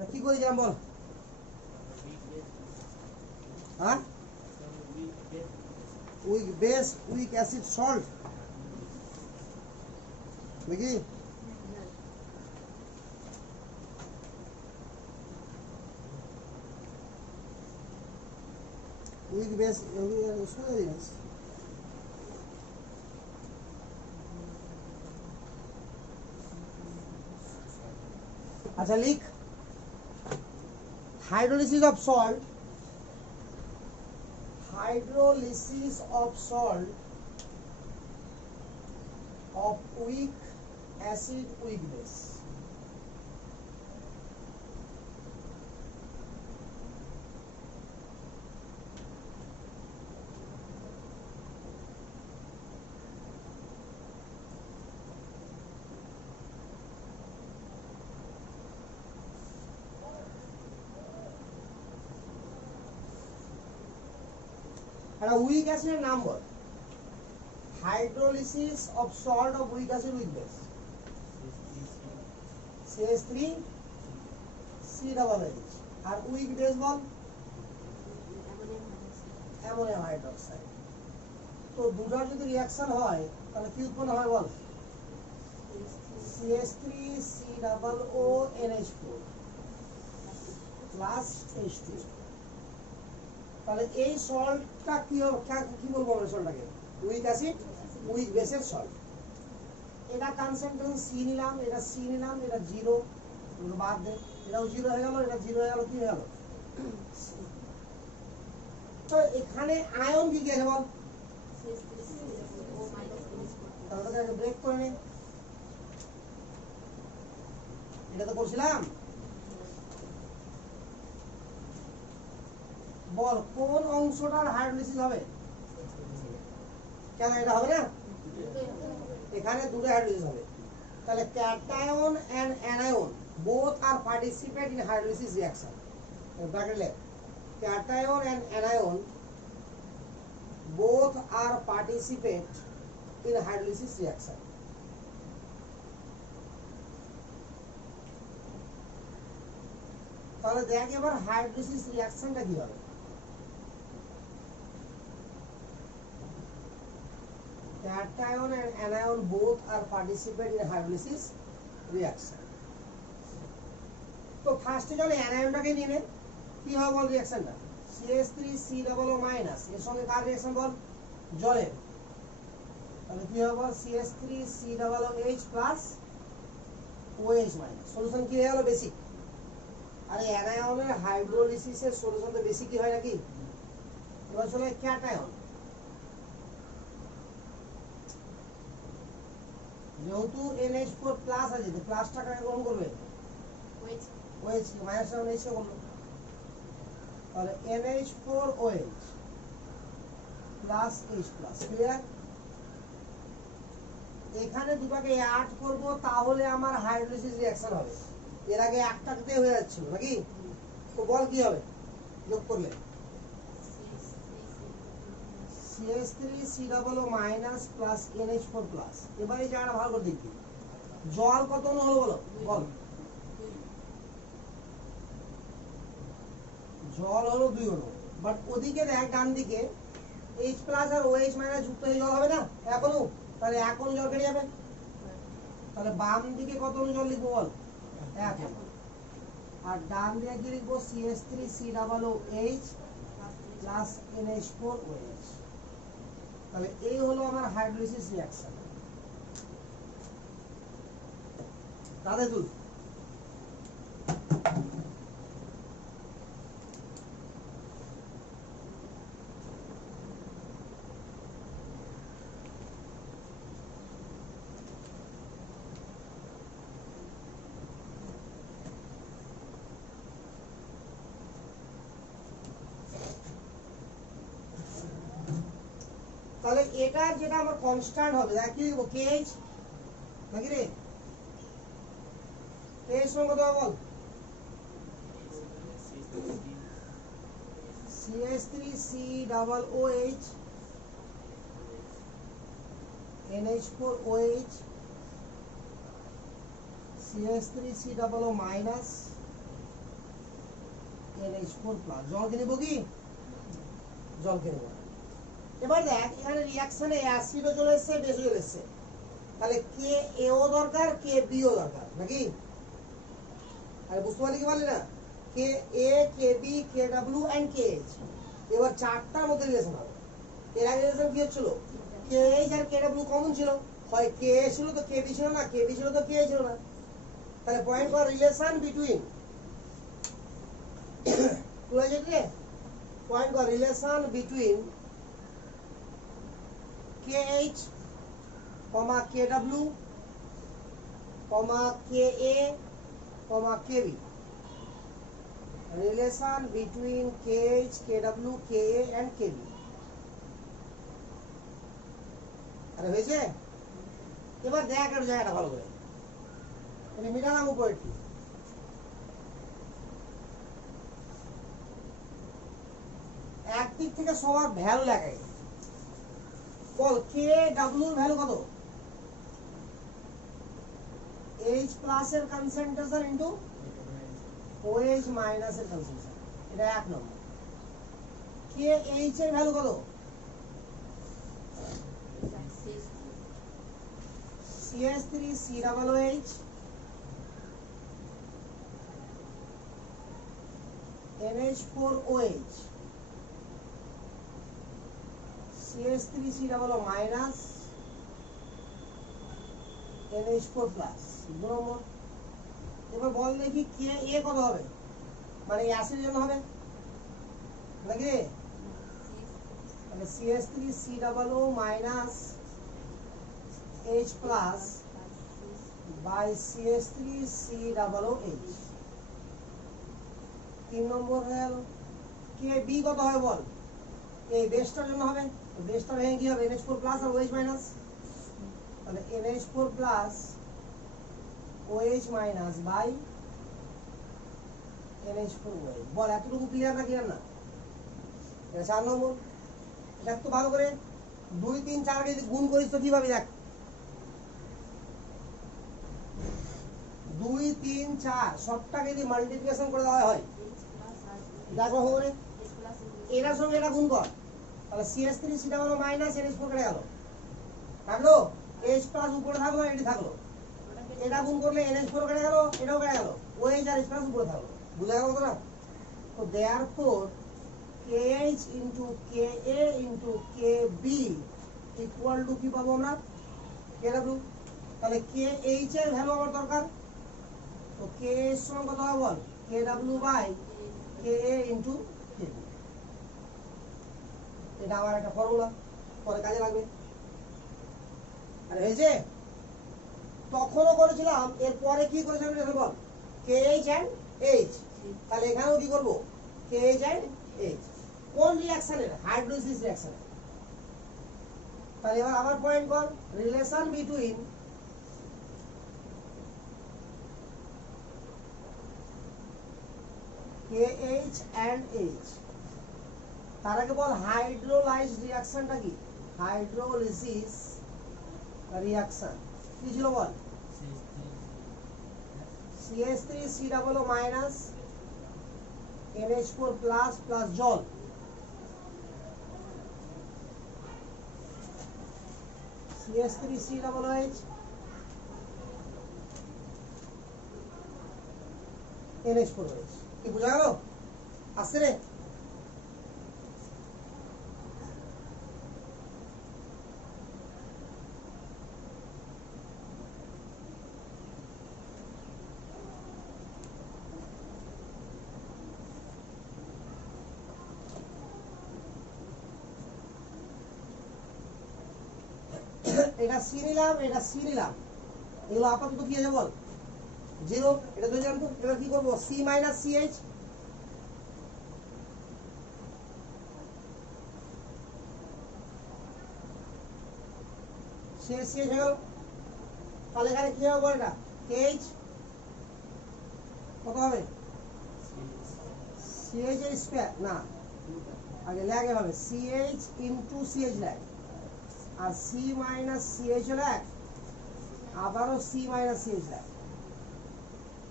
কি করেছিলাম বল? হ্যাঁ, weak base, weak acid, salt নাকি? উইক বেস সোজা জিনিস। আচ্ছা লিখ, hydrolysis of salt, hydrolysis of salt of weak acid weak base. একটা উইক অ্যাসিডের নাম বল। Hydrolysis of salt of weak acid weak base, CH3COOH। আর উইক বেস বল অ্যামোনিয়াম হাইড্রোক্সাইড। তো দুটার যদি রিঅ্যাকশন হয় তাহলে কি উৎপন্ন হয় বল? CH3COONH4 plus H2। তাহলে এই সল্টটা কি বলবো আমরা সল্টটাকে? উইক অ্যাসিড উইক বেসের সল্ট। এটা কনসেন্ট্রেশন সি নিলাম, এটা সি নিলাম, এটা জিরো, বাদ দে, এটাও জিরো হয়ে গেল, এটা জিরো হয়ে গেল, কি হয়ে গেল? তো এখানে আয়ন কি আছে বল? তাহলে তো ব্রেক করে নে, এটা তো করছিলাম। বল কোন অংশটার হাইড্রোলিসিস হবে? কেন এটা হবে না? এখানে দুটো হাইড্রোলিসিস হবে। তাহলে cation and anion both are participate in hydrolysis reaction. Bracket লে, cation and anion both are participate in hydrolysis reaction. তাহলে দেখ এবার হাইড্রোলিসিস রিঅ্যাকশনটা কি হবে। Cation and anion both are participate in hydrolysis reaction. তো ফার্স্টে চলে অ্যানায়নটাকে নিয়ে নে, কি হবে বল রিঅ্যাকশনটা? CH3COO- এর সঙ্গে কার রিঅ্যাকশন বল? জলের। তাহলে কি হবে বল? CH3COOH plus OH minus. Solution কি হয়ে গেল? বেসিক। আরে অ্যানায়নের হাইড্রোলিসিসের সলিউশন তো বেসিক কি হয় নাকি? এবার চলে ক্যাটায়ন। যেহেতু NH4 প্লাস আছে, প্লাসটা কাকে গ্রহণ করবে? OH মাইনাসটা NH কে বললো। তাহলে NH4OH plus H plus, clear? এখানে দুটাকে অ্যাড করব, তাহলে আমার হাইড্রোলিসিস রিঅ্যাকশন হবে। এর আগে একটাতে হয়ে যাচ্ছিল নাকি? তো বল কি হবে যোগ করলে? CH3COO- plus NH4 plus. এবার এই জায়গাটা ভালো করে দেখবি, জল কত অণু হলো বলো? বল। জল হলো 2 অণু, বাট ওদিকে দেখ ডান দিকে H প্লাস আর OH মাইনাস যুক্ত হয়ে জল হবে না এক অণু, তাহলে এক অণু জল কেটে যাবে। তাহলে বাম দিকে কত অণু জল লিখবো বল? এক অণু। আর ডান দিকে কি লিখবো? CH3COOH plus NH4OH। তাহলে এই হলো আমার হাইড্রোলিসিস রিঅ্যাকশন। তাহলে তুল তাহলে এটা যেটা আমার কনস্ট্যান্ট হবে দেখ কি লিখবো? KH নাকি রে? KH সমান কত হবে বল? CH3COOH NH4OH CH3COO- NH4 plus জলকে নেব কি জলকে নেব এবার দেখ এখানে রিঅ্যাকশনে অ্যাসিডও চলে এসেছে বেসও চলে এসেছে তাহলে কে এও দরকার কে বিও দরকার নাকি আরে বুঝতে পারলি কি পারলি না K A K B K W and K H এবার চারটার মধ্যে রিলেশন হবে এর আগে রিলেশন কি হচ্ছিল K H R K W common ছিল হয় কে এ ছিল তো কে বি ছিল না কে বি ছিল তো কে এ ছিল না তাহলে পয়েন্ট ফর রিলেশন বিটুইন তুলে যেতে point for relation between K H comma K W comma K A comma K B relation between KH, KW, KA and KB আরে হয়েছে এবার দেখ আর জায়গাটা ভালো করে মানে মিটালাম উপরেটি একদিক থেকে সবার ভ্যালু লাগাই বল KW এর ভ্যালু কত H প্লাস এর কনসেন্ট্রেশন ইনটু OH মাইনাস এর কনসেন্ট্রেশন এটা এক নম্বর KH এর ভ্যালু কত CH3 COOH NH4OH CH3 COO minus NH4 plus দু নম্বর এবার বল দেখি কে এ কত হবে মানে অ্যাসিডের জন্য হবে নাকি রে তাহলে CH3 COO minus H plus by CH3 COOH তিন নম্বর হয়ে গেল কে বি কত হবে বল এই বেসটার জন্য হবে বেসটা ভেঙে কি হবে NH4 প্লাস আর OH মাইনাস তাহলে NH4 plus OH minus by NH4OH বল এতটুকু ক্লিয়ার না ক্লিয়ার না এটা 4 নম্বর দেখ তো ভালো করে 2 3 4 যদি গুণ করিস তো কিভাবে দেখ 2 3 4 সবটাকে যদি মাল্টিপ্লিকেশন করে দেওয়া হয় দেখো হবে এটার সঙ্গে এটা গুণ কর তাহলে CH3 COO মাইনাস NH4 কেটে গেল থাকলো H প্লাস উপরে থাকলো এটি থাকলো এটা গুণ করলে NH4 কেটে গেল এটাও কেটে গেল OH আর H প্লাস উপরে থাকলো বুঝা গেল তোরা তো therefore KH into KA into KB equal to কি পাবো আমরা KW তাহলে KH এর ভ্যালু আমার দরকার তো KA এর সমান কত হবে বল KW by KA into KB এটা আমার একটা ফর্মুলা পরে কাজে লাগবে আর হয়েছে তখনও করেছিলাম এরপরে কি করেছিলাম এটা বল KH and H তাহলে এখানেও কি করব KH and H কোন রিঅ্যাকশনের হাইড্রোলিসিস রিঅ্যাকশন তাহলে এবার আবার পয়েন্ট কর relation between KH and H তার আগে বল হাইড্রোলাইজ রিঅ্যাকশনটা কি হাইড্রোলিসিস রিঅ্যাকশন কি ছিল বল CH3 COO minus NH4 plus plus জল CH3 COOH NH4OH কি বুঝা গেল আসছে রে এটা সি নিলাম এটা সি নিলাম এগুলো আপাতত কি আছে বল 0 এটা ধরে জানতো এবার কি করব সি মাইনাস সিএইচ সিএইচ হয়ে গেল তাহলে এখানে কি হবে বল এটা কেএইচ কত হবে সিএইচ এর স্কয়ার না আগে লাগে হবে সিএইচ ইনটু সিএইচ লাগে আর সি মাইনাস সিএইচ হলো এক আবারও সি মাইনাস সিএইচ লাগে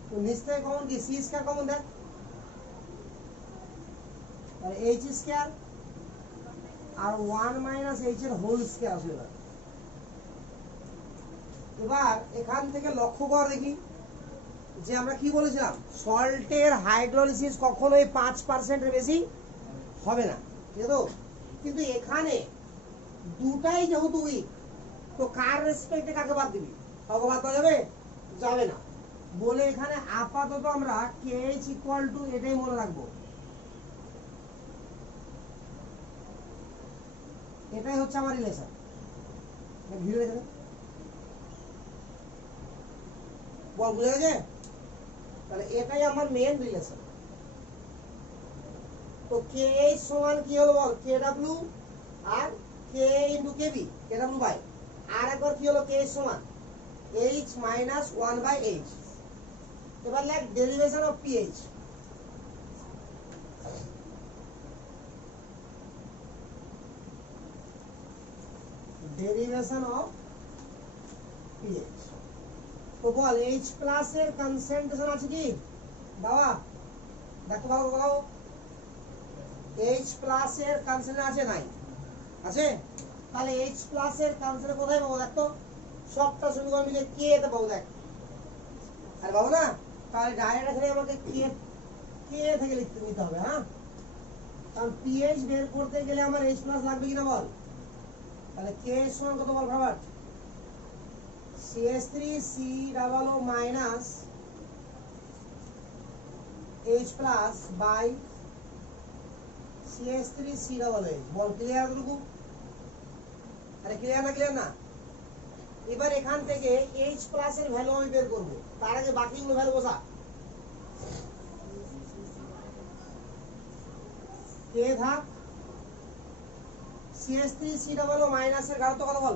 তো নিচ থেকে কমন কি সি স্কয়ার কমন দেখ তাহলে এইচ স্কয়ার আর 1 মাইনাস এইচ এর হোল স্কয়ার আসবে। এবার এখান থেকে লক্ষ্য কর দেখি যে আমরা কি বলেছিলাম, সল্টের হাইড্রোলিসিস কখনোই 5% এর বেশি হবে না, ঠিক আছে? কিন্তু এখানে দুটাই যেহেতু উইক, তো কার রেসপেক্টে কাকে বাদ দিবি? কাউকে বাদ দেওয়া যাবে? যাবে না। বলে এখানে আপাতত আমরা KH ইকুয়াল টু এটাই মনে রাখবো, এটাই হচ্ছে আমার রিলেশন। বল বুঝে গেছে? তাহলে এটাই আমার মেন রিলেশন। তো KH সমান কি হলো বল? KW আর K into KB, KW by আর একবার কি হলো KH সমান H মাইনাস 1 বাই H। এবার লেখ derivation of PH। Derivation of PH। তো বল H প্লাস এর কনসেন্ট্রেশন আছে কি বাবা? দেখো ভালো বলো, H প্লাস এর কনসেন্ট্রেশন আছে নাই? আছে। তাহলে H প্লাস এর কনসেন্ট্রেশন কোথায় পাবো? দেখো সবটা সমীকরণ মিলে K তে পাবো। দেখ আরে বাবু না, তাহলে ডাইরেক্ট এখানে আমাকে K থেকে লিখতে নিতে হবে। হ্যাঁ, কারণ PH বের করতে গেলে আমার H প্লাস লাগবে কিনা বল? তাহলে K সমান কত বল ফটাফট? CH3COO minus H plus by CH3COOH। বল ক্লিয়ার এতটুকু? আরে ক্লিয়ার না? ক্লিয়ার না? এবার এখান থেকে H প্লাস এর ভ্যালু আমি বের করব, তার আগে বাকিগুলো ভ্যালু বসা। K ভাগ CH3COO মাইনাস এর ঘাত কত বল?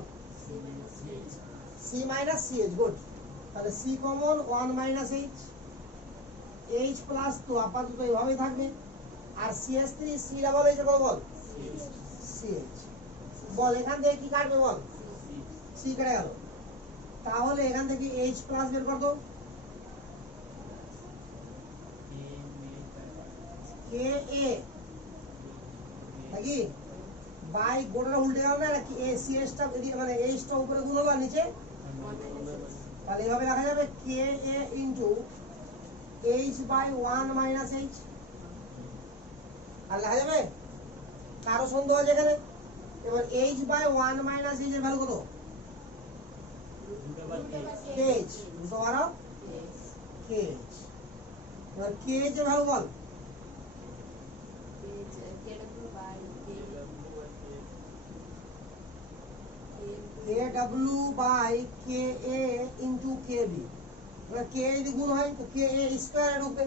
C minus CH। গুড। তাহলে C common 1 minus H, H plus তো আপাতত এইভাবেই থাকবে, আর CH3COOH এর কত বল? CH। বল এখান থেকে কি কাটবে বল? C কেটে গেল। তাহলে এখান থেকে H প্লাস বের কর তো। Ka নাকি বাই গোটাটা উল্টে গেল না, CH টা মানে H টা উপরে গুণ হলো নিচে, তাহলে এইভাবে লেখা যাবে Ka into H by 1 minus H। আর লেখা যাবে? কারো সন্দেহ আছে এখানে? এবার H বাই 1 মাইনাস H এর ভ্যালু কত? KH। দুটো বারো KH। এবার KH এর ভ্যালু বল? KW by KA into KB। এবার K যদি গুণ হয় তো KA স্কয়ার এর উপরে,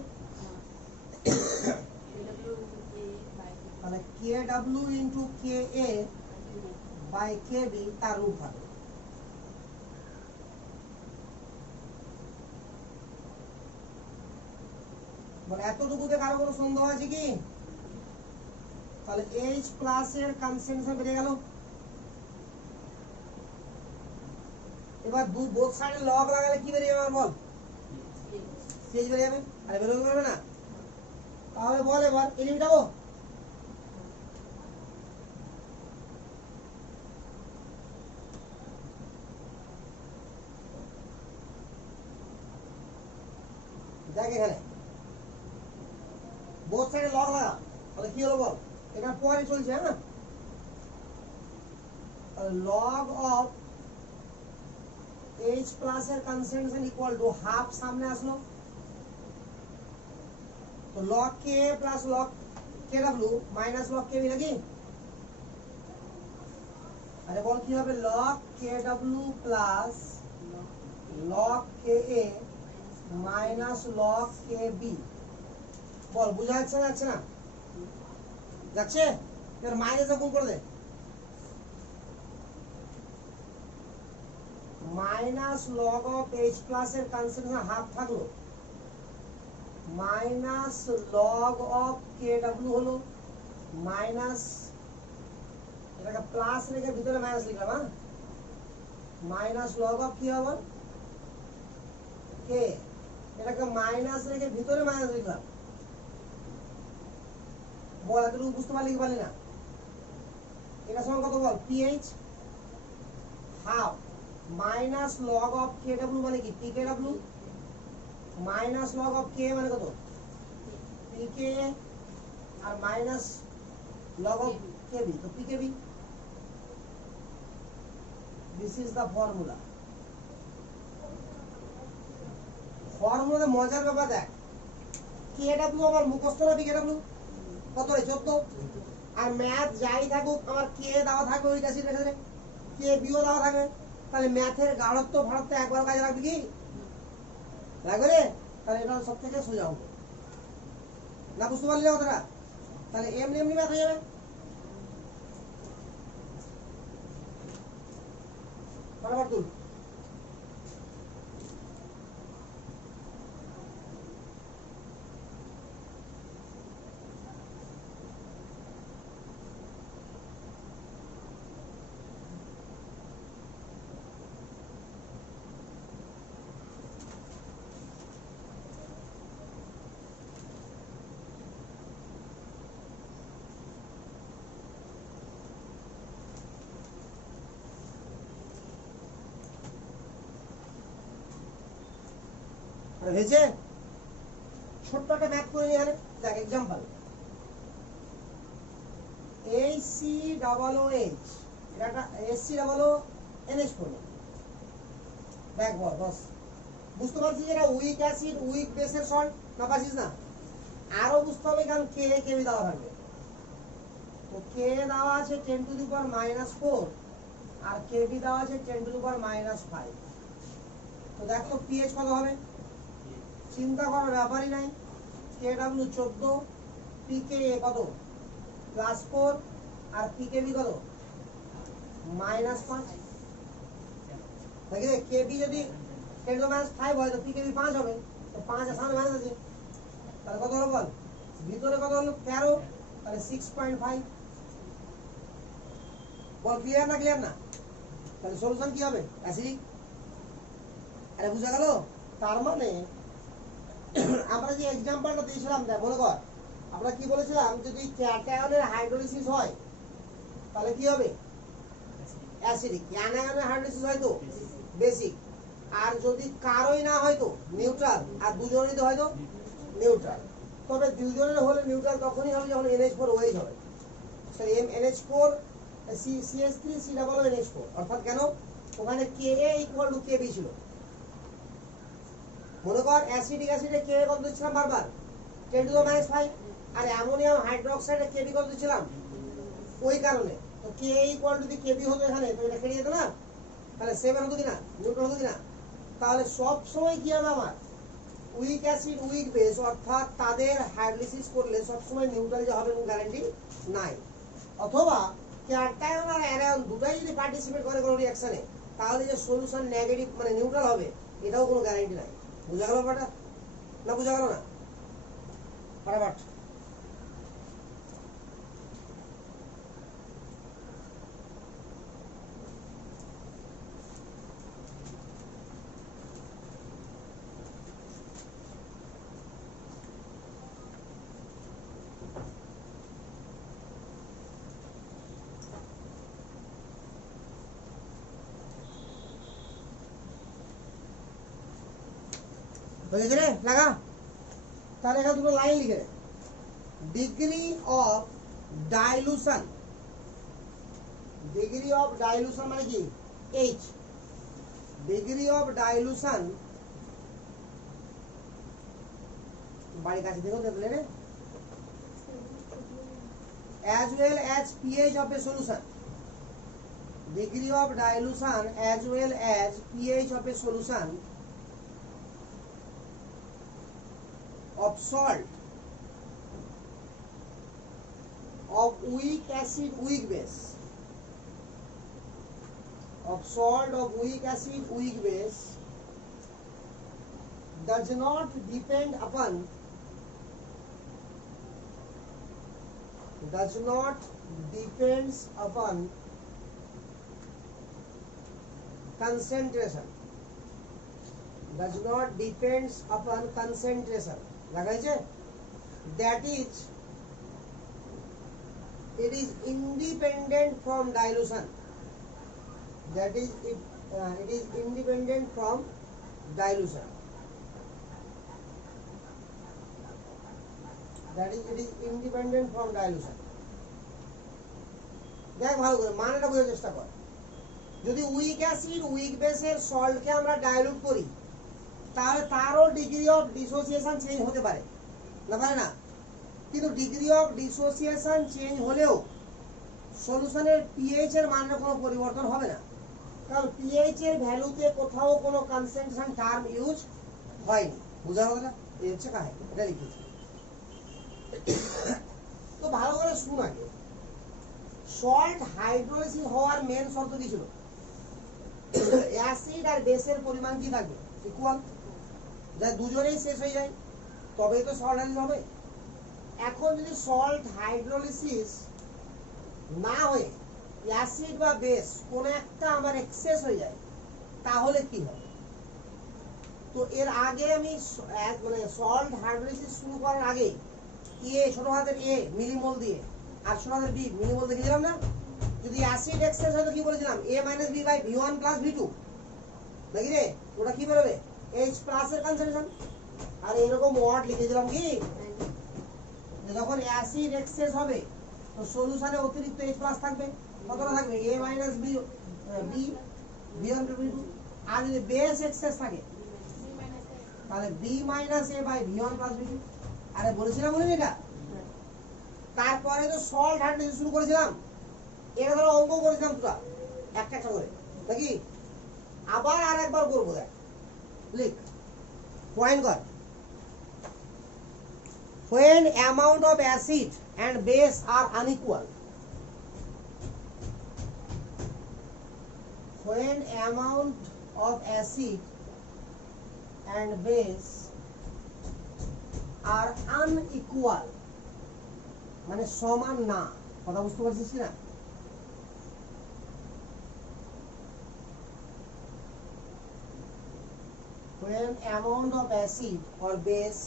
তাহলে KW into KA by KB তার রূপ হবে। বলে এতটুকুতে কারো কোনো সন্দেহ আছে কি? তাহলে H প্লাস এর কনসেন্ট্রেশন বেড়ে গেল। এবার বোথ সাইডে লগ লাগালে কি বেরিয়ে যাবে বল? CH বেরিয়ে যাবে। আরে বেরোতে পারবে না? তাহলে বল এবার এলিমিট মেটাবো। দেখ এখানে বোথ সাইডে লগ লাগা, তাহলে কি হলো বল? এটা পরে চলছে। হ্যাঁ, লগ অফ H প্লাস এর কনসেন্ট্রেশন ইকুয়াল টু হাফ সামনে আসলো, তো log K plus log KW minus log KB নাকি? আরে বল কি হবে? log KW plus log KA minus log KB। বল বুঝা যাচ্ছে না? যাচ্ছে না? যাচ্ছে? এর মাইনাস গুণ করে দে। Minus log of H plus এর কনসেন্ট্রেশন হাফ থাকলো, মাইনাস log অফ KW হলো, মাইনাস এটাকে প্লাস রেখে ভিতরে মাইনাস লিখলাম। হ্যাঁ, মাইনাস log অফ কি হবে? K। এটাকে মাইনাস রেখে ভিতরে মাইনাস লিখলাম, বল এতটুকু বুঝতে পারলি কি পারলি না? এটা সমান কত বল? PH half minus log of K W মানে কি? P K W minus log of K মানে কত? পি কে আর মাইনাস log of kb তো pkb this is the formula ফর্মুলাতে মজার ব্যাপার দেখ kw আমার মুখস্থ না pkw কত রে 14 আর ম্যাথ যাই থাকুক আমার k দেওয়া থাকবে ওই কাছে রেখে k বিও দেওয়া থাকবে তাহলে ম্যাথের গাঢ়ত্ব ভারত্ব একবার কাজে লাগবে কি লাগবে রে তাহলে এটা সবথেকে সোজা হবে না বুঝতে পারলি না কথাটা তাহলে এমনি এমনি ম্যাথ হয়ে যাবে বরাবর তুল হয়েছে ছোট্ট একটা ম্যাথ করে নিয়ে দেখ এক্সাম্পল ACOOH এটা একটা ACONH করবে দেখ বল বস বুঝতে পারছিস এটা উইক অ্যাসিড উইক বেসের সল্ট না পারছিস না আরো বুঝতে হবে কারণ কে কেবি দেওয়া থাকবে তো কে দেওয়া আছে 10 টু দি পাওয়ার -4 আর কেবি দেওয়া আছে 10 টু দি পাওয়ার -5 তো দেখো পিএইচ কত হবে চিন্তা করার ব্যাপারই নাই কেডব্লিউ 14 পিকে কত +4 আর পিকেবি কত -5 দেখে কেবি যদি 10 to -5 হয় তো পিকেবি 5 হবে তো 5 এর সামনে মাইনাস আছে তাহলে কত হলো বল ভিতরে কত হলো 13 তাহলে 6.5 বল ক্লিয়ার না তাহলে সলিউশন কি হবে অ্যাসিডিক আরে বুঝা গেল তার মানে আমরা যে एग्जांपलটা দিয়েছিলাম দেখ মনে কর আমরা কি বলেছিলাম যদি ক্যাটায়নের হাইড্রোলিসিস হয় তাহলে কি হবে অ্যাসিডিক অ্যানায়নের হাইড্রোলিসিস হয় তো বেসিক আর যদি কারোই না হয় তো নিউট্রাল আর দুজনেরই হয় তো নিউট্রাল তবে দুজনের হলে নিউট্রাল তখনই হবে যখন NH4 OH হবে সরি NH4 CH3 COOH4 অর্থাৎ কেন ওখানে Ka = Kb ছিল মনে কর অ্যাসিডিক অ্যাসিডে কে কত দিচ্ছিলাম বারবার 10 টু দি -5 আর অ্যামোনিয়াম হাইড্রোক্সাইডে কেবি কত দিচ্ছিলাম ওই কারণে তো কে = যদি কেবি হতো এখানে তো এটা কেটে যেত না তাহলে 7 হতো কিনা নিউট্রাল হতো কিনা তাহলে সব সময় কি হবে আমার উইক অ্যাসিড উইক বেস অর্থাৎ তাদের হাইড্রোলিসিস করলে সব সময় নিউট্রাল যে হবে কোনো গ্যারান্টি নাই অথবা ক্যাটায়ন আর অ্যানায়ন দুটোই যদি পার্টিসিপেট করে কোনো রিঅ্যাকশনে তাহলে যে সলিউশন নেগেটিভ মানে নিউট্রাল হবে এটাও কোনো গ্যারান্টি নাই বুঝা গেল ব্যাপারটা না বুঝা গেল না ফটাফট হয়েছে রে লাগা তাহলে এখানে দুটো লাইন লিখে ডিগ্রি অফ ডাইলুশন মানে কি H ডিগ্রি অফ ডাইলুশন বাড়ি কাছে দেখো দেখলে রে as well as pH of a solution degree of dilution as well as pH of a solution of salt of weak acid weak base of salt of weak acid weak base does not depend upon concentration does not depends upon concentration লাগাইছে that is it is independent from dilution. That is it is independent from dilution. That is it is independent from dilution. দেখ ভালো করে মানেটা বোঝার চেষ্টা কর। যদি week acid weak বেসের সল্টকে আমরা ডাইলুট করি তাহলে তারও ডিগ্রি অফ ডিসোসিয়েশন চেঞ্জ হতে পারে না, পারে না? কিন্তু ডিগ্রি অফ ডিসোসিয়েশন চেঞ্জ হলেও সলিউশনের পিএইচ এর মানের কোনো পরিবর্তন হবে না, কারণ পিএইচ এর ভ্যালুতে কোথাও কোনো কনসেন্ট্রেশন টার্ম ইউজ হয়নি। বুঝা হবে না? এই হচ্ছে কাহিনী, এটা লিখেছি। তো ভালো করে শুন আগে, সল্ট হাইড্রোলাইসিস হওয়ার মেন শর্ত কি ছিল? অ্যাসিড আর বেসের পরিমাণ কি থাকবে? ইকুয়াল। যা দুজনেই শেষ হয়ে যায় তবেই তো সল্ট হাইড্রোলাইসিস হবে। এখন যদি সল্ট হাইড্রোলাইসিস না হয়ে অ্যাসিড বা বেস কোন একটা আমার এক্সেস হয়ে যায় তাহলে কি হবে? তো এর আগে আমি মানে সল্ট হাইড্রোলাইসিস শুরু করার আগে এ ছোট হাতের এ মিলিমোল দিয়ে আর ছোট হাতের বি মিলিমোল দেখেছিলাম না? যদি অ্যাসিড এক্সেস হয় তো কি বলেছিলাম? a - b / v1 + v2 নাকি রে? ওটা কি বেরোবে? H+ এর কনসেন্ট্রেশন। আর এরকম ওয়ার্ড লিখেছিলাম কি যখন অ্যাসিড এক্সেস হবে তো সলিউশনে অতিরিক্ত H+ থাকবে। কতটা থাকবে? a - b v1 + v2। আর যদি বেস এক্সেস থাকে তাহলে b - a / v1 + v2। আরে বলেছিলাম বলিনি এটা? তারপরে তো সল্ট হাইড্রোলাইসিস শুরু করেছিলাম, এটা ধরো অঙ্ক করেছিলাম তোরা একটা একটা করে নাকি? আবার আর একবার করবো, দেখ লিখ পয়েন্ট কর। when amount of acid and base are unequal, when amount of acid and base are unequal মানে সমান না। কথা বুঝতে পারছিস না? when amount of acid or base,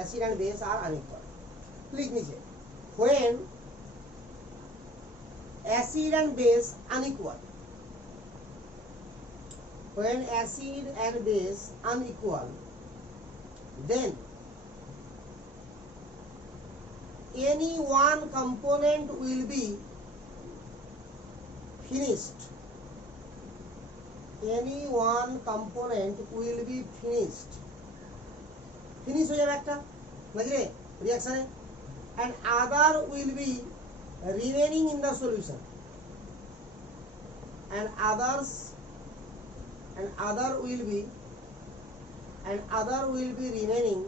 acid and base are unequal, লিখ নিচে when acid and base unequal, when acid and base unequal, then any one component will be finished, any one component will be finished, finish হয়ে যাবে একটা নাকি রে রিঅ্যাকশনে, and other will be remaining in the solution, and other will be remaining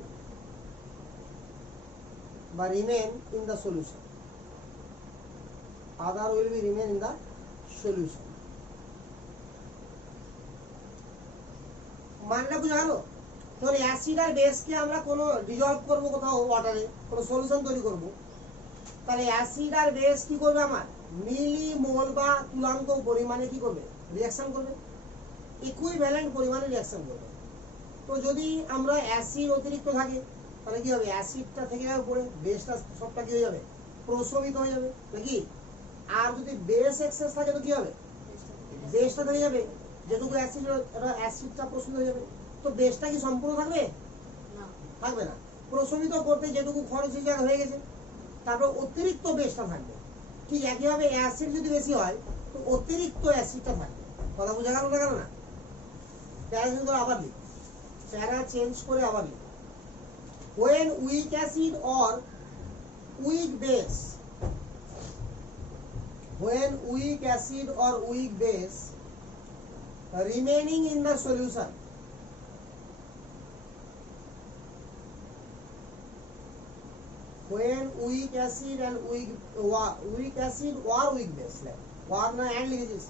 বা remain in the solution, other will be remain in the solution। মানটা বুঝা গেল? তোর অ্যাসিড আর বেসকে আমরা কোনো ডিজলভ করব কোথাও ওয়াটারে, কোনো সলিউশন তৈরি করব, তাহলে অ্যাসিড আর বেস কি করবে? আমার মিলিমোল বা তুলাঙ্ক পরিমাণে কি করবে? রিঅ্যাকশন করবে, ইকুইভ্যালেন্ট পরিমাণে রিঅ্যাকশন করবে। তো যদি আমরা অ্যাসিড অতিরিক্ত থাকে তাহলে কি হবে? অ্যাসিডটা থেকে যাবে উপরে, বেসটা সবটা কি হয়ে যাবে? প্রশমিত হয়ে যাবে নাকি? আর যদি বেস এক্সেস থাকে তো কি হবে? বেসটা থেকে যাবে, যেটুকু অ্যাসিড অ্যাসিডটা প্রশমিত হয়ে যাবে। তো বেসটা কি সম্পূর্ণ থাকবে? না, থাকবে না। প্রশমিত করতে যেটুকু খরচ হয়ে গেছে তারপর অতিরিক্ত বেসটা থাকবে। ঠিক একইভাবে অ্যাসিড যদি বেশি হয় তো অতিরিক্ত অ্যাসিডটা থাকবে। কথা বোঝা গেল না? গেল না? প্যারা চেঞ্জ করে আবার লিখ, প্যারা চেঞ্জ করে আবার লিখ। when weak acid or weak base, when weak acid or weak base remaining in the solution, when weak acid and weak acid or weak base, or na and লিখেছিস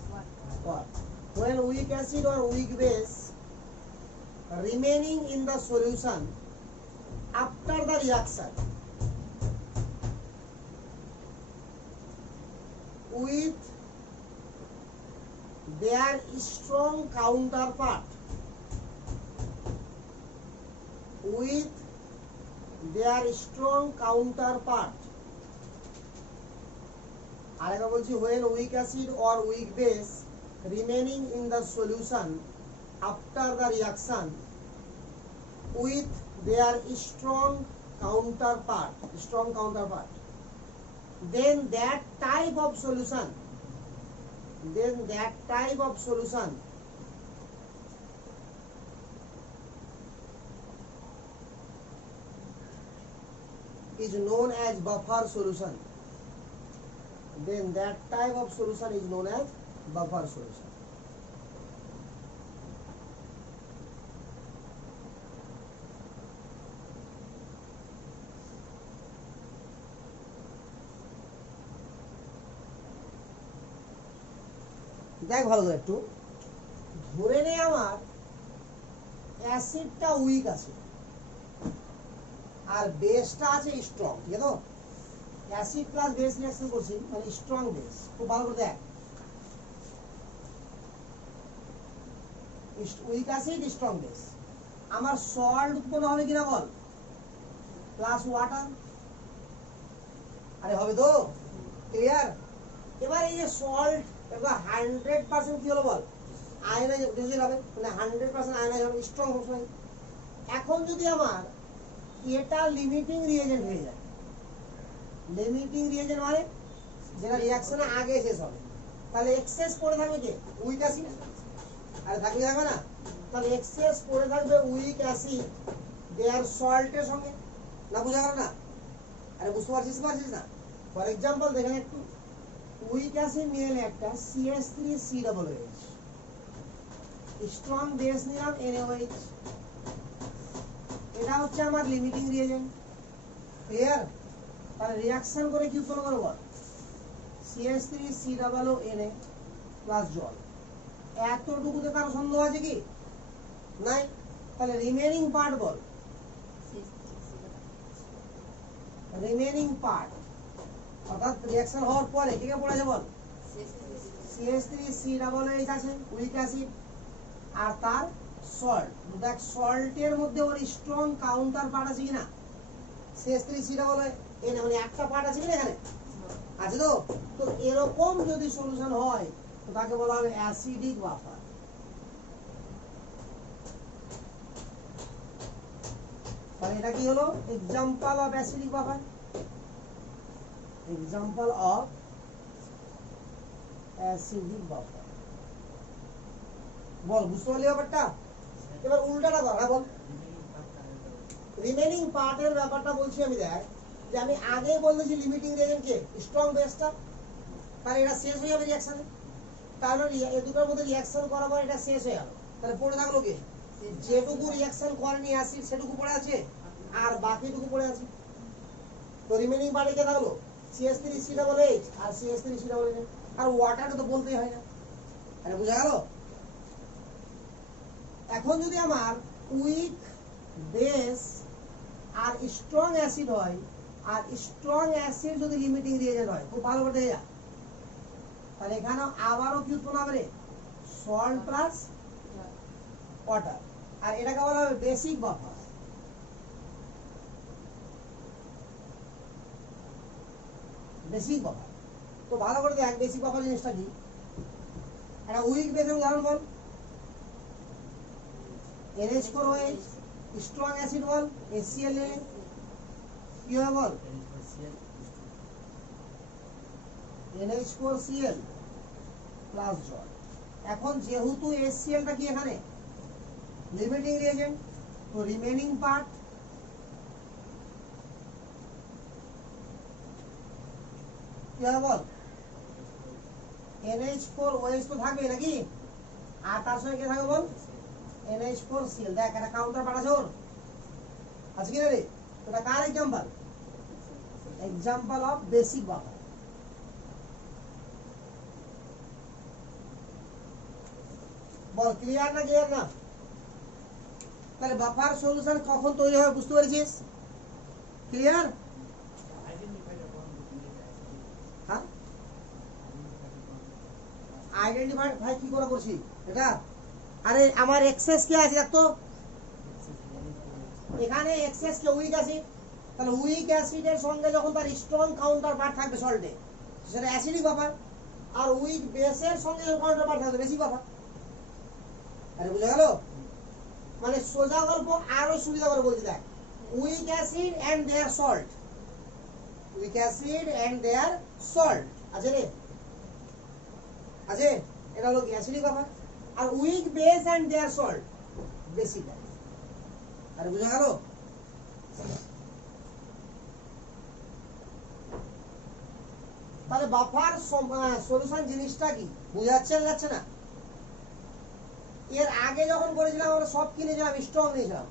or, when weak acid or weak base remaining in the solution after the reaction with their strong counterpart, with their strong counterpart আরেকবার বলছি, when weak acid or weak base remaining in the solution after the reaction with their strong counterpart, then that type of solution is known as buffer solution. Then that type of solution is known as buffer solution. দেখ ভালো করে একটু, ধরে নে আমার অ্যাসিডটা week আছে আর বেসটা আছে স্ট্রং, ঠিক আছে? অ্যাসিড প্লাস বেস রিঅ্যাকশন করছি, মানে স্ট্রং বেস। খুব ভালো করে দেখ, উইক অ্যাসিড স্ট্রং বেস। আমার সল্ট উৎপন্ন হবে কিনা বল, প্লাস ওয়াটার। আরে হবে তো, ক্লিয়ার? এবার এই যে সল্ট, এবার 100% কি হলো বল, আয়নাইজেশন হবে, মানে 100% আয়নাইজেশন হবে, স্ট্রং হবে। এখন যদি আমার এটা লিমিটিং রিয়েজেন্ট হয়ে যায়, লিমিটিং রিয়েজেন্ট মানে যেটা রিঅ্যাকশনে আগে শেষ হবে, তাহলে এক্সেস পড়ে থাকবে কি, উইক অ্যাসিড। আরে থাকবে না, তাহলে এক্সেস পড়ে থাকবে উইক অ্যাসিড দেয়ার সল্টের সঙ্গে। না বুঝা গেল না? আরে বুঝতে পারছিস না? ফর এক্সাম্পল দেখেন একটু, উইক অ্যাসিড নিয়ে একটা CH3COOH, স্ট্রং বেস নিলাম NaOH, এটা হচ্ছে আমার লিমিটিং রিয়েজেন্ট। ক্লিয়ার? তাহলে রিঅ্যাকশন করে কি উৎপন্ন করব, CH3COONA প্লাস জল। এতটুকুতে কারো সন্দেহ আছে কি? নাই। তাহলে রিমেনিং পার্ট বল, রিমেনিং পার্ট অর্থাৎ রিঅ্যাকশন হওয়ার পরে কি কে পড়ে আছে বল, CH3COOH আছে উইক অ্যাসিড, আর তার সল্ট। দেখ সল্টের মধ্যে ওর স্ট্রং কাউন্টার পার্ট আছে কিনা, CH3COOH মানে একটা পার্ট আছে কিনা এখানে, আছে তো? তো এরকম যদি সলিউশন হয় তো তাকে বলা হবে অ্যাসিডিক বাফার। তাহলে এটা কি হলো, example of acidic buffer, example of acidic buffer. বল বুঝতে পারলি ব্যাপারটা? এবার উল্টাটা কর, হ্যাঁ বল। রিমেনিং পার্টের ব্যাপারটা বলছি আমি, দেখ যে আমি আগে বলেছি লিমিটিং রিয়েজেন্ট কে, স্ট্রং বেসটা, তাহলে এটা শেষ হয়ে যাবে রিঅ্যাকশনে। তাহলে এই দুটোর মধ্যে রিঅ্যাকশন করার পর এটা শেষ হয়ে গেল, তাহলে পড়ে থাকলো কি, যেটুকু রিঅ্যাকশন করেনি অ্যাসিড সেটুকু পড়ে আছে আর বাকিটুকু পড়ে আছে। তো রিমেনিং পার্টে কে থাকলো, CH3COOH আর CH3COOH, আর ওয়াটারটা তো বলতেই হয় না। আরে বুঝা গেল? এখন যদি আমার উইক বেস আর স্ট্রং অ্যাসিড হয়, আর স্ট্রং অ্যাসিড যদি লিমিটিং রিয়েজেন্ট হয়, খুব ভালো করে দেখে যা, তাহলে এখানে আবারও কি উৎপন্ন হবে, সল্ট প্লাস ওয়াটার। আর এটাকে বলা হবে বেসিক বাফার। বেসিক বাফার তো ভালো করে দেখ, বেসিক বাফার জিনিসটা কি। একটা উইক বেসের উদাহরণ বল, NH4OH, স্ট্রং অ্যাসিড বল HCl, কি হয় বল, NH4Cl প্লাস জল। এখন যেহেতু HCl টা কি এখানে লিমিটিং রিয়েজেন্ট, তো রিমেনিং পার্ট কি হবে বল, NH4OH তো থাকবে নাকি, আর তার সঙ্গে কি থাকবে বল, NH4Cl। দেখ একটা কাউন্টার পার্ট আছে ওর, আছে কি না রে? এটা কার example, example of basic buffer. বল ক্লিয়ার না ক্লিয়ার না? তাহলে বাফার সলিউশন কখন তৈরি হবে বুঝতে পেরেছিস? ক্লিয়ার? হ্যাঁ, আইডেন্টিফাই কি করে করছি এটা? আরে আমার এক্সেস কি আছে দেখ তো, এখানে এক্সেস কে উইক অ্যাসিড, তাহলে উইক অ্যাসিডের সঙ্গে যখন তার স্ট্রং কাউন্টার পার্ট থাকবে সল্টে, সেটা অ্যাসিডিক বাফার। আর উইক বেসের সঙ্গে কাউন্টারপার্ট থাকবে বেসিক বাফার। আরে বুঝা গেল? মানে সোজা গল্প আরো সুবিধা করে বলছি দেখ, weak acid and their salt, weak acid and their salt আছে রে, আছে, এটা হলো অ্যাসিডিক বাফার। আর weak base and their salt basic. আরে বুঝা গেল? তাহলে বাফার সলিউশন জিনিসটা কি বুঝা যাচ্ছে না? এর আগে যখন করেছিলাম আমরা সব কি নিয়েছিলাম? স্ট্রং নিয়েছিলাম,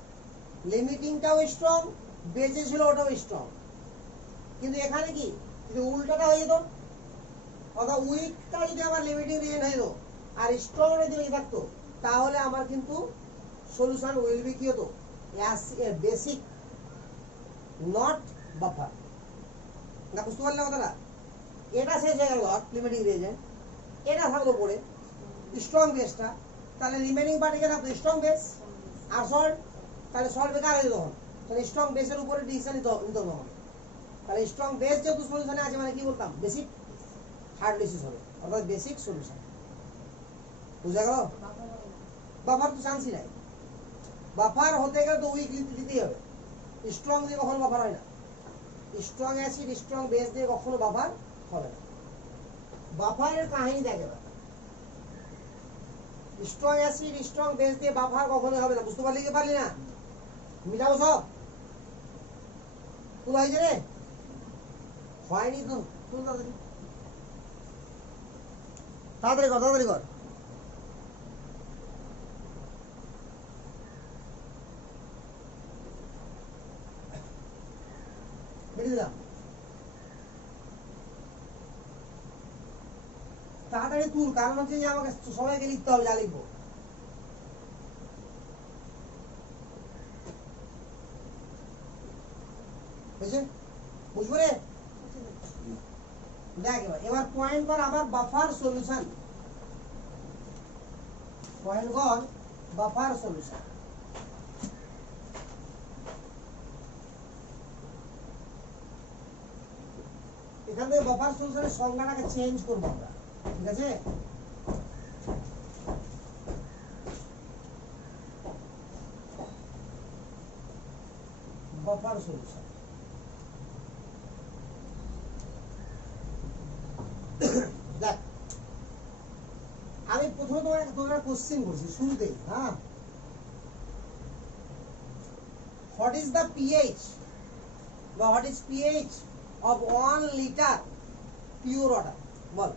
লিমিটিংটাও স্ট্রং, বেঁচে ছিল ওটাও স্ট্রং। কিন্তু এখানে কি যদি উল্টাটা হয়ে যেত, অর্থাৎ উইকটা যদি আমার লিমিটিং রিজেন্ট হয়ে যেত আর স্ট্রং যদি বেঁচে থাকতো, তাহলে আমার কিন্তু সলিউশন উইল বি কি হতো? Basic, not buffer. না বুঝতে পারলে কথাটা? এটা শেষ হয়ে গেল লিমিটিং রিজেন্ট, এটা থাকলো পড়ে স্ট্রং বেসটা, তাহলে রিমেনিং পার্টে গেলে থাকতো স্ট্রং বেস আর সল্ট। তাহলে সল্ট বেকার হয়ে যেত তখন, তাহলে স্ট্রং বেসের উপরে ডিসিশন নিতে হবে। তাহলে স্ট্রং বেস যেহেতু সলিউশনে আছে মানে কি বলতাম? বেসিক হার্ড ডিসিস হবে, অর্থাৎ বেসিক সলিউশন। বুঝা গেল? বাফার তো চান্সই নাই। বাফার হতে গেলে তো উইক দিতেই হবে, স্ট্রং দিয়ে কখনো বাফার হয় না। স্ট্রং অ্যাসিড স্ট্রং বেস দিয়ে কখনো বাফার হবে না। বাফারের কাহিনী দেখে না, স্ট্রং অ্যাসিড স্ট্রং বেস দিয়ে বাফার কখনো হবে না। বুঝতে পারলি কি পারলি না? মিলাবো সব? তুলা হয়েছে রে? হয়নি তো, তুল তাড়াতাড়ি, তাড়াতাড়ি কর, তাড়াতাড়ি কর। বেরিয়ে দিলাম, তাড়াতাড়ি তুল, কারণ হচ্ছে যে আমাকে সবাইকে লিখতে হবে যা লিখবো। বুঝছে? বুঝবো রে? দেখ এবার পয়েন্ট কর আবার বাফার সলিউশন, পয়েন্ট কর বাফার সলিউশন। এখান থেকে বাফার সলিউশনের সংজ্ঞাটাকে চেঞ্জ করবো আমরা, ঠিক আছে? বাফার সলিউশন দেখ, আমি প্রথমে তোমার কোশ্চেন করছি শুরুতেই। হ্যাঁ, হোয়াট ইজ দ্য পিএইচ বা what is pH of 1 litre pure water? Ball.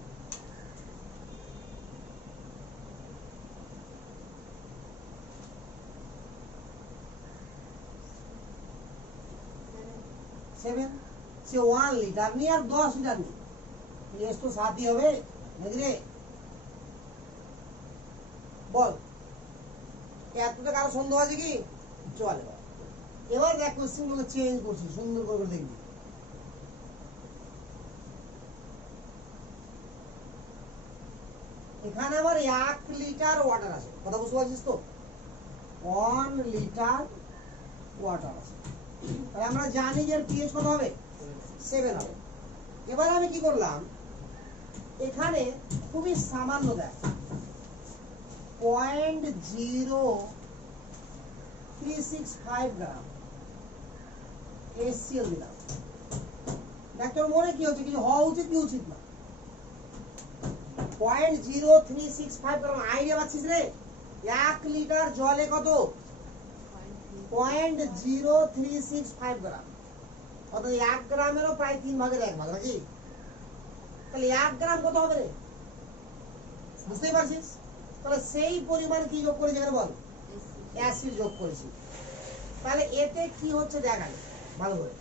Seven. Say 1 litre নি আর 10 লিটার নি, পিএইচ তো 7ই হবে নাকি রে? বল, এতটা কারো সন্দেহ আছে কি? চলে। এবার দেখ কোশ্চেন গুলো চেঞ্জ করছি, সুন্দর করে দেখবি। এখানে আমার 1 লিটার ওয়াটার আছে, কথা বুঝতে পারছিস তো? 1 লিটার ওয়াটার আছে, তাহলে আমরা জানি যে পিএইচ কত হবে? 7 হবে। এবার আমি কি করলাম, এখানে খুবই সামান্য দেখ 0.0365 গ্রাম HCl দিলাম। দেখ তোর মনে কি হচ্ছে, কিছু হওয়া উচিত কি উচিত না? 0.0365 গ্রাম, আইডিয়া পাচ্ছিস রে? 1 লিটার জলে কত? 0.0365 গ্রাম, অর্থাৎ 1 গ্রামেরও প্রায় 3 ভাগের 1 ভাগ নাকি? তাহলে 1 গ্রাম কত হবে রে? বুঝতেই পারছিস? তাহলে সেই পরিমাণ কি যোগ করেছি এখানে বল? অ্যাসিড যোগ করেছি। তাহলে এতে কি হচ্ছে দেখাই ভালো করে।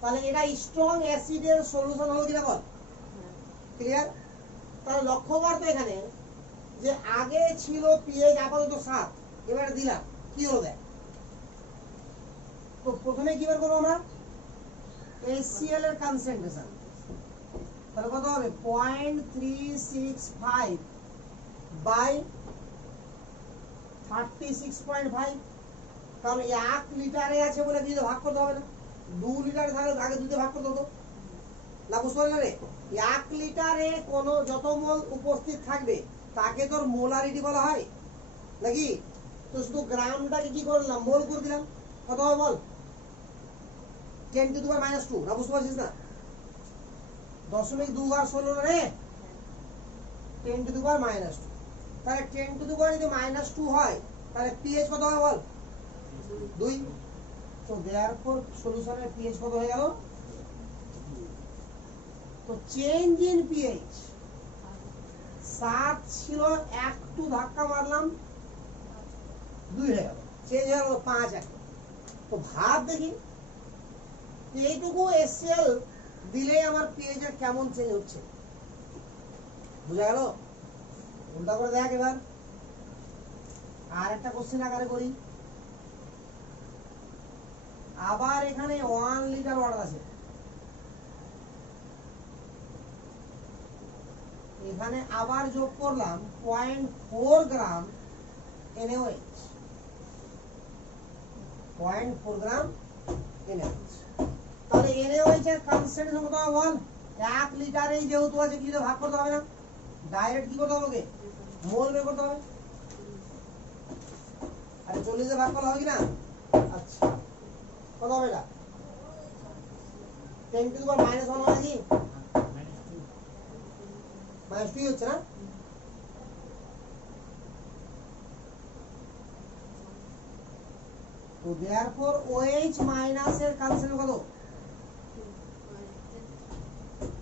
তাহলে এটা স্ট্রং অ্যাসিডের সলিউশন হলো কিনা বল? ক্লিয়ার? তাহলে লক্ষ্য কর তো এখানে যে আগে ছিল পিএইচ আপাতত 7, এবারে দিলাম কি হলো দেখ। তো প্রথমে কি বের করবো আমরা? HCl এর কনসেন্ট্রেশন, তাহলে কত হবে? 0.365 বাই 36.5, কারণ 1 লিটারে আছে বলে 2 ভাগ করতে হবে না, 2 লিটারে থাকলে আগে 2 ভাগ করতে হতো। না বুঝতে পারলে রে? 1 লিটারে কোনো যত মোল উপস্থিত থাকবে তাকে তোর মোলারিটি বলা হয় নাকি? তো শুধু গ্রামটাকে কি করলাম, মোল করে দিলাম। কত হবে বল? 10 টু দি পাওয়ার -2। না বুঝতে পারছিস না? 0.2 আর 16 রে, 10 টু দি পাওয়ার -2। তাহলে 10 টু দি পাওয়ার যদি -2 হয় তাহলে পিএইচ কত হবে বল? 2। তো देयरफॉर সলিউশনের পিএইচ কত হয়ে গেল? তো চেঞ্জ ইন পিএইচ 7 ছিল, একটু ধাক্কা মারলাম 2 হয়ে গেল, চেঞ্জ হয়ে গেল 5 এখন। তো ভাব দেখি এইটুকু এসএল দিলে আমার পিএইচ এর কেমন চেঞ্জ হচ্ছে, বুঝা গেল? উল্টা করে দেখ এবার। আর একটা কোশ্চেন আকারে করি। আবার এখানে 1 লিটার ওয়াটার আছে, এখানে আবার যোগ করলাম 0.4 গ্রাম NaOH, 0.4 গ্রাম NaOH। তাহলে NaOH এর কনসেন্ট্রেশন কত হবে বল? 1 লিটারেই যেহেতু আছে, কি ভাগ করতে হবে না, ডাইরেক্ট কি করতে হবে, মোল বের করতে হবে। আরে 40 ভাগ করলে হবে কি না? আচ্ছা, কত হবে এটা? 10 টু দি পাওয়ার -1 হবে নাকি? -2 হচ্ছে না? তো देयरफॉर OH মাইনাস এর কনসেন্ট্রেশন কত?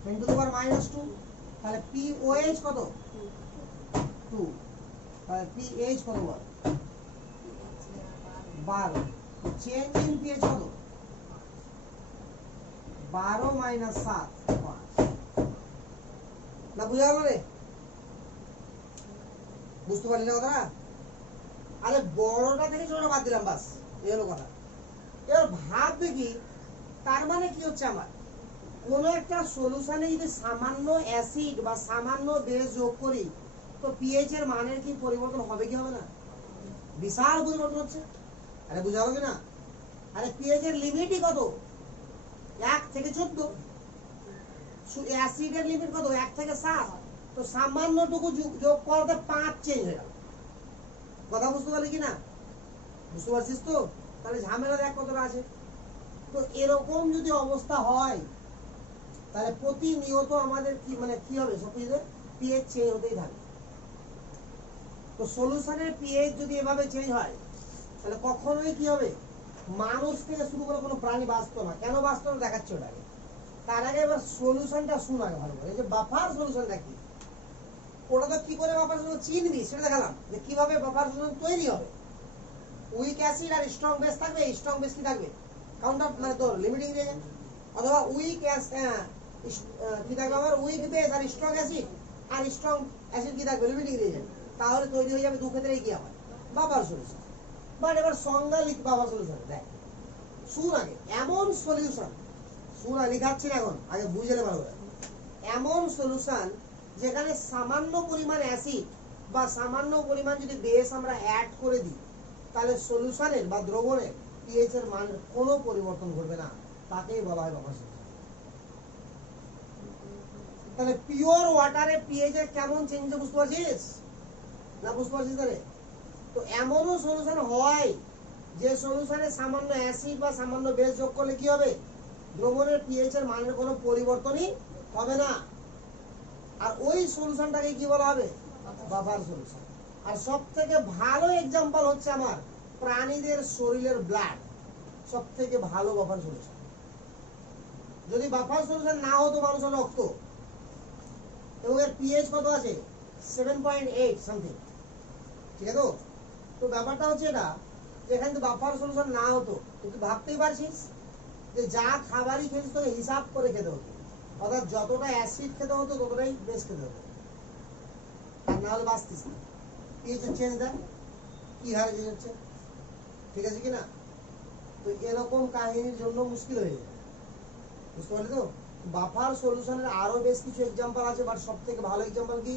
10 টু দি পাওয়ার -2। তাহলে POH কত? 2। তাহলে pH কত বল? 12। চেঞ্জ ইন pH কত? 12 - 7 5। না বুঝা গেল রে? বুঝতে পারলি না কথাটা? আরে বড়টা থেকে ছোটটা বাদ দিলাম, বাস এই হলো কথা। এবার ভাব দেখি, তার মানে কি হচ্ছে, আমার কোন একটা সলিউশনে যদি সামান্য অ্যাসিড বা সামান্য বেস যোগ করি তো পিএইচ এর মানের কি পরিবর্তন হবে কি হবে না? বিশাল পরিবর্তন হচ্ছে। আরে বুঝা গেল কি না? আরে পিএইচ এর লিমিটই কত? 1 থেকে 14। অ্যাসিডের লিমিট কত? 1 থেকে 7। তো সামান্যটুকু যোগ করতে 5 চেঞ্জ হয়ে গেল। কথা বুঝতে পারলি কি না? বুঝতে পারছিস তো? তাহলে ঝামেলা দেখ কতটা আছে। তো এরকম যদি অবস্থা হয় তাহলে প্রতিনিয়ত আমাদের কি মানে কি হবে, সবকিছুতে পিএইচ চেঞ্জ হতেই থাকবে। তো সলিউশনের পিএইচ যদি এভাবে চেঞ্জ হয় তাহলে কখনোই কি হবে, মানুষ থেকে শুরু করে কোনো প্রাণী বাঁচতো না। কেন বাঁচতো না দেখাচ্ছে ওটাকে। তার আগে এবার সলিউশনটা শুন আগে ভালো করে। এই যে বাফার সলিউশনটা কি, ওটা তো কি করে বাফার সলিউশন চিনবি সেটা দেখালাম, যে কিভাবে বাফার সলিউশন তৈরি হবে। উইক অ্যাসিড আর স্ট্রং বেস থাকবে, স্ট্রং বেস কি থাকবে, কাউন্টার মানে তোর লিমিটিং রিয়েজেন্ট। অথবা উইক কি থাকবে আমার, উইক বেস আর স্ট্রং অ্যাসিড, আর স্ট্রং অ্যাসিড কি থাকবে, লিমিটিং রিয়েজেন্ট। তাহলে তৈরি হয়ে যাবে দু ক্ষেত্রেই কি হয়, বাফার সলিউশন। বাট এবার সংজ্ঞা লিখ বাফার সলিউশন। দেখ শুন আগে, এমন সলিউশন, শুন লিখাচ্ছি না এখন, আগে বুঝে নে ভালো করে। এমন সলিউশন যেখানে সামান্য পরিমাণ অ্যাসিড বা সামান্য পরিমাণ যদি বেস আমরা অ্যাড করে দিই তাহলে সলিউশনের বা দ্রবণের পিএইচ এর মানের কোনো পরিবর্তন ঘটবে না, তাকেই বলা হয় বাফার সলিউশন। তাহলে পিওর ওয়াটারে পিএইচ এর কেমন চেঞ্জ বুঝতে পারছিস না? বুঝতে পারছিস তাহলে? তো এমনও সলিউশন হয় যে সলিউশনে সামান্য অ্যাসিড বা সামান্য বেস যোগ করলে কি হবে, দ্রবণের পিএইচ এর মানের কোনো পরিবর্তনই হবে না। আর ওই সলিউশনটাকে কি বলা হবে, বাফার সলিউশন। আর সবথেকে ভালো এক্সাম্পল হচ্ছে আমার প্রাণীদের শরীরের ব্লাড, সবথেকে ভালো বাফার সলিউশন। যদি বাফার সলিউশন না হতো মানুষের রক্ত, এবং এর পিএইচ কত আছে 7.8 সামথিং, ঠিক আছে? তো ব্যাপারটা হচ্ছে এটা, যেখানে তো বাফার সলিউশন না হতো, কিন্তু ভাবতেই পারছিস যে যা খাবারই খেয়েছিস তোকে হিসাব করে খেতে হতো, অর্থাৎ যতটা অ্যাসিড খেতে হতো ততটাই বেশ খেতে হতো, আর না হলে বাঁচতিস না। পিএইচ চেঞ্জ দেখ কি হারে চেঞ্জ হচ্ছে, ঠিক আছে কিনা? তো এরকম কাহিনীর জন্য মুশকিল হয়ে যায়, বুঝতে পারলি তো? বাফার সলিউশনের আরো বেশ কিছু এক্সাম্পল আছে, বাট সব থেকে ভালো এক্সাম্পল কি,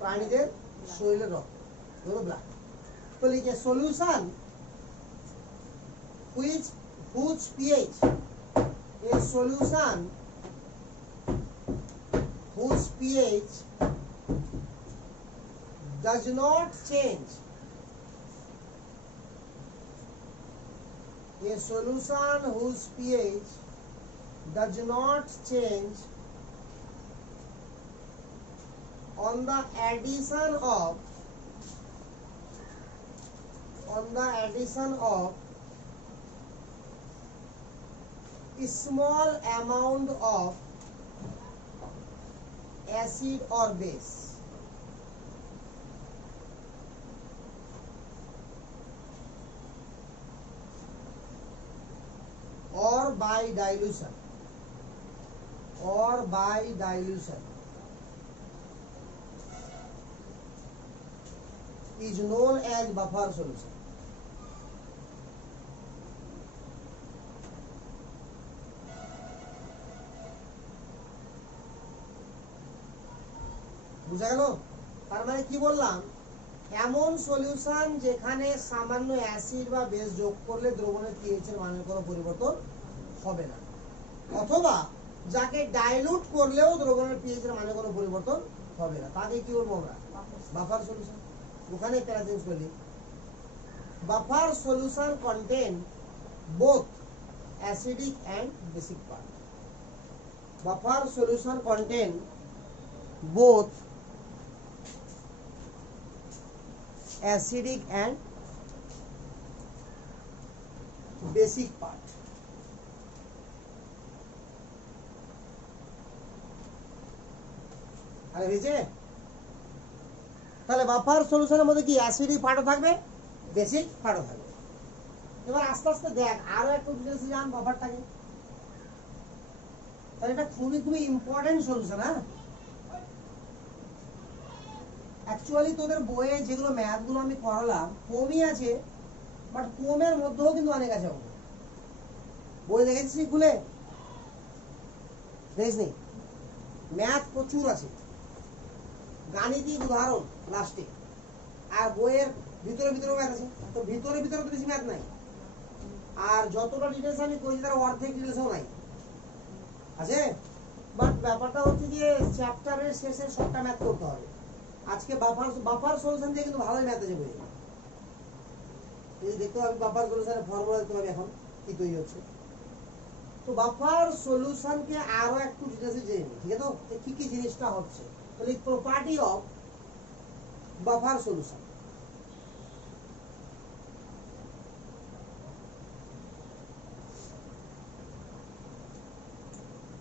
প্রাণীদের শরীরের রক্ত, ধরো ব্লাড। তো লিখে solution whose pH, a solution whose pH does not change. A solution whose pH does not change on the addition of a small amount of acid or base. Or by dilution is known as buffer solution. বুঝা গেল? তার মানে কি বললাম, এমন solution যেখানে সামান্য acid বা বেস যোগ করলে দ্রবণের পিএইচ এর মানের কোনো পরিবর্তন হবে না, অথবা যাকে ডাইলুট করলেও দ্রবণের পিএইচ এর মানে কোনো পরিবর্তন হবে না, তাকে কি বলবো আমরা? Buffer solution. ওখানে প্যারা চেঞ্জ করলি, buffer solution contain both acidic and basic part. Buffer solution contain both acidic and basic part. আরে হয়েছে? তাহলে বাফার সলিউশনের মধ্যে কি অ্যাসিডিক পার্টও থাকবে, বেসিক পার্টও থাকবে। এবার আস্তে আস্তে দেখ আরো একটু ডিটেইলসে জান বাফারটাকে। তাহলে এটা খুবই খুবই ইম্পর্টেন্ট সলিউশন। হ্যাঁ, অ্যাকচুয়ালি তোদের বইয়ে যেগুলো ম্যাথগুলো আমি করালাম কমই আছে, বাট কমের মধ্যেও কিন্তু অনেক আছে। বই দেখেছিস খুলে? দেখিসনি? ম্যাথ প্রচুর আছে, গাণিতিক উদাহরণ লাস্টে, আর বইয়ের ভিতরে ভিতরে ম্যাথ আছে। তো ভিতরে ভিতরে তো বেশি ম্যাথ নাই, আর যতটা ডিটেলস আমি করেছি তার অর্ধেক ডিটেলসও নাই আছে। বাট ব্যাপারটা হচ্ছে যে চ্যাপ্টারের শেষে সবটা ম্যাথ করতে হবে। আজকে বাফার সলিউশন দিয়ে কিন্তু ভালোই ম্যাথ আছে বইয়ে। এই দেখতে পাবি বাফার সলিউশনের ফর্মুলা দেখতে পাবি এখন কি তৈরি হচ্ছে। তো বাফার সলিউশনকে আরো একটু ডিটেইলসে জেনে নিই, ঠিক আছে? তো কি কি জিনিসটা হচ্ছে, তাহলে প্রপার্টি অফ বাফার সলিউশন।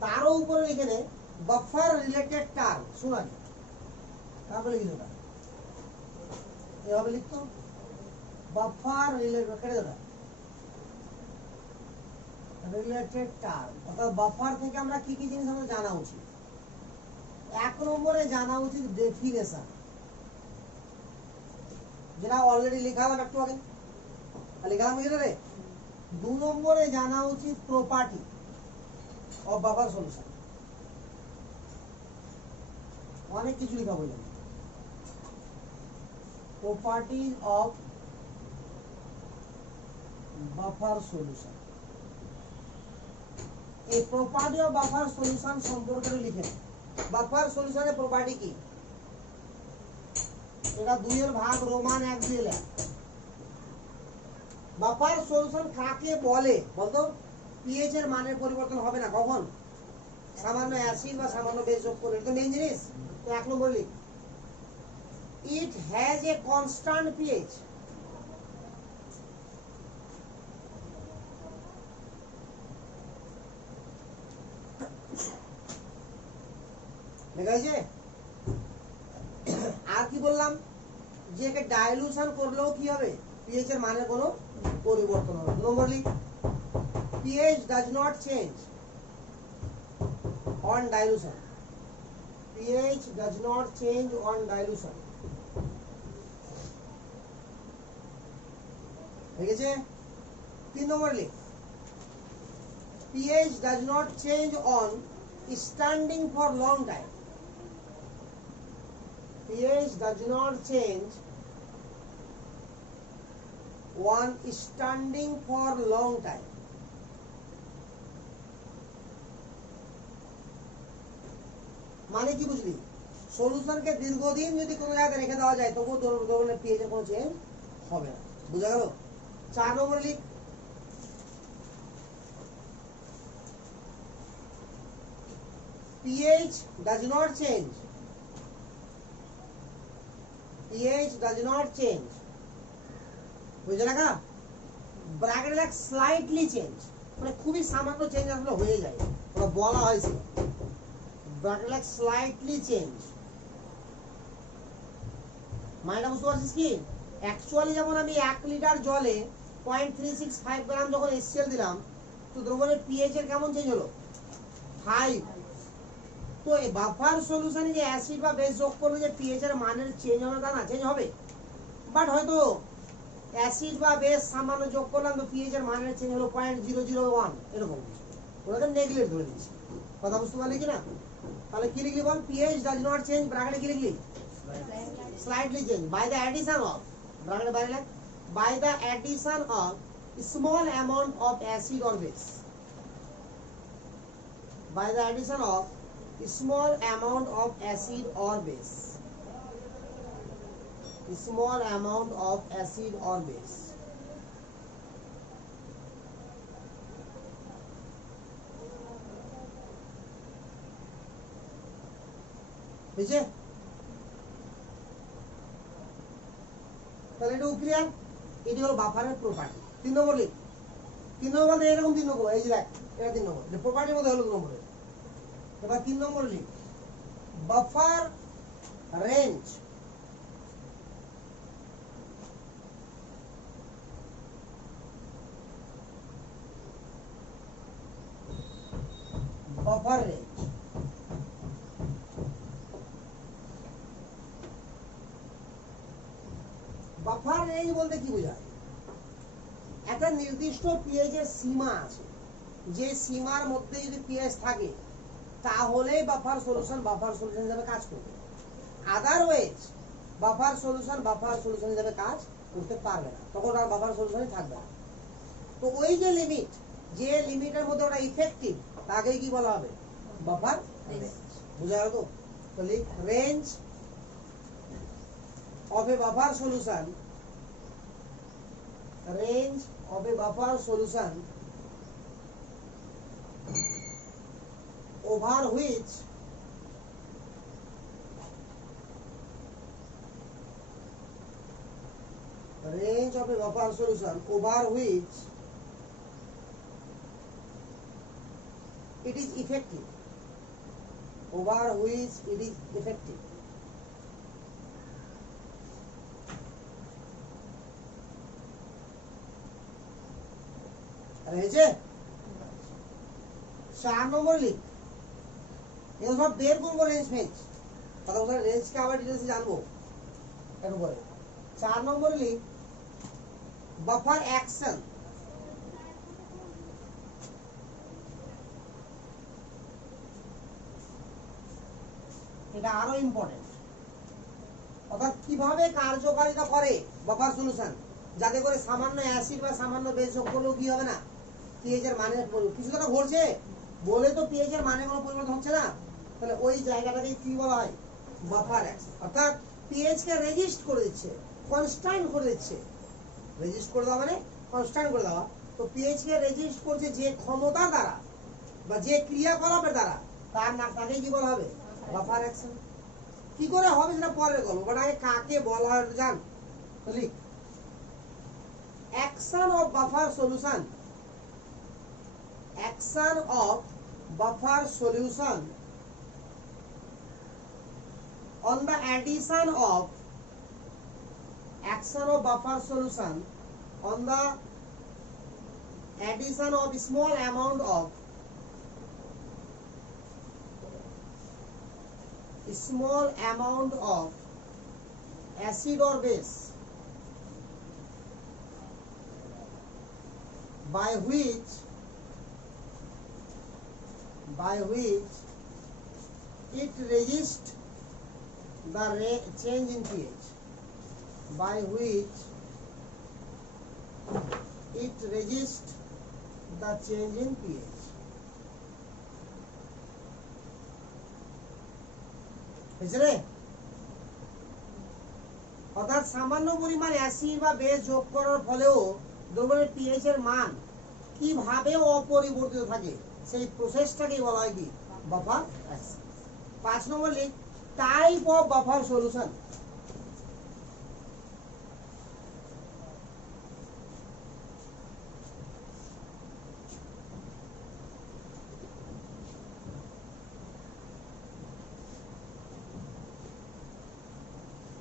তারও উপরে লিখে নে বাফার রিলেটেড টার্ম। শোনা তারপরে লিখে দেবে, এভাবে লিখতো বাফার রিলেটেড টার্ম, অর্থাৎ বাফার থেকে আমরা কি কি জিনিস আমাদের জানা উচিত। এক নম্বরে জানা উচিত ডেফিনেশন, যেটা অলরেডি লিখালাম একটু আগে, লিখালাম রে। 2 নম্বরে জানা উচিত প্রপার্টি অফ বাফার সলিউশন। অনেক কিছু লিখা বললাম, properties of buffer solution। এই প্রপার্টি অফ বাফার সলিউশন সম্পর্কে লিখে, বাফার সলিউশনের প্রপার্টি কি, এটা 2 এর ভাগ রোমান 1 দিয়ে লেখ। বাফার সলিউশন কাকে বলে বলতো? পিএইচ এর মানের পরিবর্তন হবে না কখন? সামান্য অ্যাসিড বা সামান্য বেস যোগ করলে। তো মেইন জিনিস তো 1 নম্বর লিখ, it has a constant pH। দেখাইছে? আর কি বললাম, যে একে ডাইলুশন করলেও কি হবে, পিএইচ এর মানের কোনো পরিবর্তন হবে। 2 নম্বর লিখ, pH does not change on dilution। pH does not change on dilution। ঠিক আছে? 3 নম্বর লিখ, pH does not change on standing for long time। pH does not change on standing for long time। মানে কি বুঝলি, সলিউশনকে দীর্ঘদিন যদি কোনো জায়গায় রেখে দেওয়া যায় তবুও ধরনের পিএইচ এর কোনো চেঞ্জ হবে না। বুঝা গেল? 4 নম্বর লিখ, pH does not change, pH does not change, বুঝে রাখা, ব্র্যাকেট লাইক স্লাইটলি চেঞ্জ, মানে খুবই সামান্য চেঞ্জ আসলে হয়ে যায়, ওটা বলা হয়েছে ব্র্যাকেট লাইক স্লাইটলি চেঞ্জ। মানেটা বুঝতে পারছিস কি, অ্যাকচুয়ালি যেমন আমি 1 লিটার জলে 0.365 গ্রাম যখন HCl দিলাম তো দ্রবণের পিএইচ এর কেমন চেঞ্জ হলো, 5। তো এই বাফার সলিউশনে যে অ্যাসিড বা বেস যোগ করলে যে পিএইচ এর মানের চেঞ্জ হবে তা না, চেঞ্জ হবে, বাট হয়তো অ্যাসিড বা বেস সামান্য যোগ করলাম তো পিএইচ এর মানের চেঞ্জ হলো 0.001 এরকম কিছু, ওটাকে নেগলেক্ট ধরে দিচ্ছি। কথা বুঝতে পারলি কি না? তাহলে কি লিখলি বল, পিএইচ ডাজ নট চেঞ্জ, ব্র্যাকেটে কি লিখলি, slightly change by the addition of, ব্র্যাকেটে বাইরে লেখ, by the addition of small amount of acid or base, by the addition of small amount of acid or base, small amount of acid or base। বুঝছে? তাহলে এটা clear, এটি হলো বাফারের property. 3 নম্বর লিখ, 3 নম্বর বলতে এরকম 3 নম্বর, এই যে দেখ এটা 3 নম্বর, এটা প্রপার্টির মধ্যে হলো 2 নম্বরে। এবার 3 নম্বর লিখ, buffer range, buffer range, buffer range বলতে কি বোঝায়, একটা নির্দিষ্ট পিএইচ এর সীমা আছে, যে সীমার মধ্যে যদি পিএইচ থাকে তাহলে বাফার সলিউশন হিসেবে কাজ করবে, আদারওয়াইজ বাফার সলিউশন হিসেবে কাজ করতে পারবে না, তখন আর বাফার সলিউশনই থাকবে না। তো ওই যে লিমিট, যে লিমিটের মধ্যে ওটা ইফেক্টিভ তাকেই কি বলা হবে, বাফার রেঞ্জ। বুঝা গেল তো? তো লিখ, range of a buffer solution, range of a buffer solution over which range of a buffer solution over which it is effective, over which it is effective। হয়েছে? 4 নম্বর লিখ, এগুলো সব বের করবো রেঞ্জ ফেঞ্জ, কথা বলতে রেঞ্জকে আবার ডিটেলসে জানবো একটু পরে। 4 নম্বর লিখ, বাফার অ্যাকশন, এটা আরো ইম্পর্টেন্ট, অর্থাৎ কিভাবে কার্যকারিতা করে বাফার সলিউশন, যাতে করে সামান্য অ্যাসিড বা সামান্য বেস যোগ করলেও কি হবে না, পিএইচ এর মানের কিছু তো ঘটছে বলে তো পিএইচ এর মানে কোনো পরিবর্তন হচ্ছে না, তাহলে ওই জায়গাটাকে কি বলা হয়, বাফার অ্যাকশন। অর্থাৎ পিএইচ কে রেজিস্ট করে দিচ্ছে, কনস্ট্যান্ট করে দিচ্ছে, রেজিস্ট করে দেওয়া মানে কনস্ট্যান্ট করে দেওয়া। তো পিএইচ কে রেজিস্ট করছে যে ক্ষমতা দ্বারা বা যে ক্রিয়াকলাপের দ্বারা, তার নাম, তাকে কি বলা হবে, বাফার অ্যাকশন। কি করে হবে সেটা পরের গল্প, বাট আগে কাকে বলা হয় জান। লিখ, action of buffer solution, action of buffer solution on the addition of, action of buffer solution on the addition of small amount of acid or base by which it resists the change in pH, by which it resists the change in pH। বুঝলে? অর্থাৎ সামান্য পরিমাণ acid বা base যোগ করার ফলেও দ্রবণের pH এর মান কিভাবে অপরিবর্তিত থাকে সেই প্রসেসটাকেই বলা হয় কি বাফার অ্যাকশন। 5 নম্বর লিখ type of buffer solution.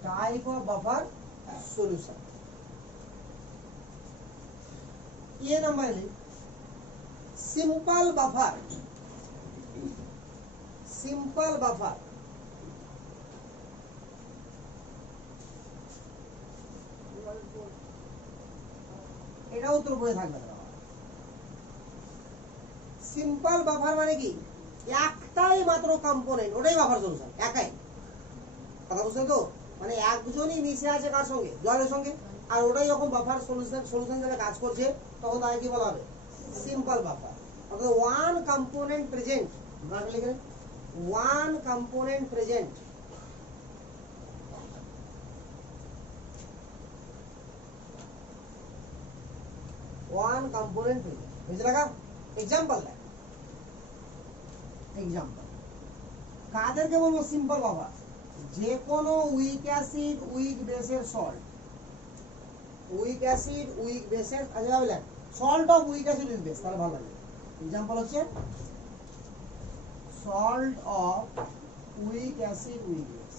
Type of buffer solution. ये नंबर लिख सिंपल बफर। सिंपल बफर এটা উত্তর বইয়ে থাকবে না। সিম্পল বাফার মানে কি একটাই মাত্র কম্পোনেন্ট, ওটাই বাফার সলিউশন, একাই। কথা বুঝছেন তো? মানে একজনই মিশে আছে কার সঙ্গে, জলের সঙ্গে, আর ওটাই যখন বাফার সলিউশন হিসেবে কাজ করছে তখন তাকে কি বলা হবে সিম্পল বাফার। অর্থাৎ ওয়ান কম্পোনেন্ট প্রেজেন্ট, লিখে one component present one component present. বুঝে লাগা? এক্সাম্পল দেখ, এক্সাম্পল কাদেরকে বলবো সিম্পল বাফার? যে কোনো উইক অ্যাসিড উইক বেসের সল্ট, উইক অ্যাসিড উইক বেসের, আচ্ছা ভাবে লেখ salt of weak acid weak base, তাহলে ভালো লাগবে। এক্সাম্পল হচ্ছে salt of weak acid weak base.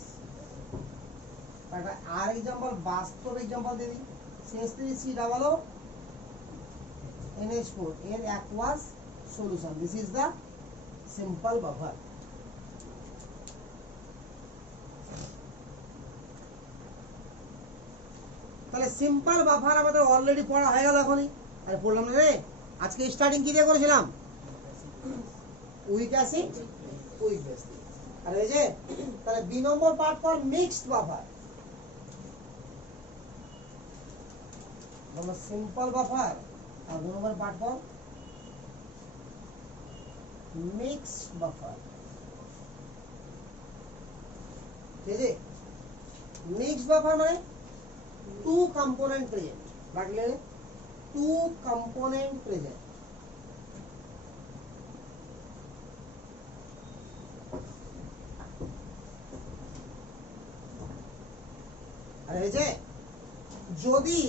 আর এক্সাম্পল বাস্তব এক্সাম্পল দিয়ে দিই, CH3COO NH4 এর aqueous solution. This is the simple buffer. তাহলে সিম্পল বাফার আমাদের অলরেডি পড়া হয়ে গেল এখনই, আরে পড়লাম না রে। আজকে স্টার্টিং কি দিয়ে করেছিলাম? Weak acid weak base. আর এই যে তাহলে বি নম্বর পার্ট ফর মিক্সড বাফার, মানে সিম্পল বাফার, আর 2 নম্বর পার্ট ফর মিক্সড বাফার। ঠিক আছে? মিক্সড বাফার মানে টু কম্পোনেন্ট প্রেজেন্ট, রাখলে টু কম্পোনেন্ট প্রেজেন্ট। আর এই যে যদি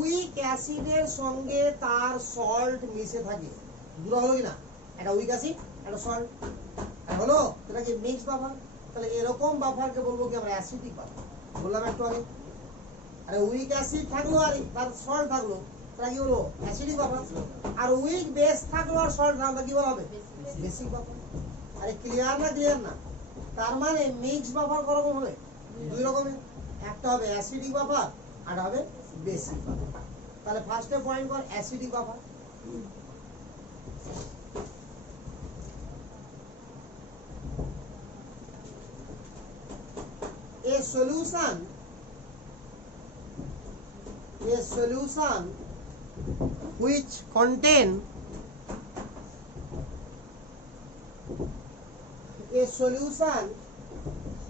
উইক অ্যাসিডের সঙ্গে তার সল্ট মিশে থাকে, দুটো হলো কিনা, একটা উইক অ্যাসিড একটা সল্ট হলো, সেটা কি মিক্সড বাফার। তাহলে এরকম বাফারকে বলবো কি আমরা অ্যাসিডিক বাফার, বললাম একটু আগে। আরে উইক অ্যাসিড থাকলো আর তার সল্ট থাকলো, তারা কি বলবো অ্যাসিডিক বাফার। আর উইক বেস থাকলো আর সল্ট থাকলো কি বলা হবে বেসিক বাফার। আরে ক্লিয়ার না? ক্লিয়ার না? তার মানে মিক্স বাফার করকম হবে, দুই রকমের, একটা হবে অ্যাসিডিক বাফার আর হবে বেসিক বাফার। তাহলে ফার্স্টে পয়েন্ট কর acidic buffer. A solution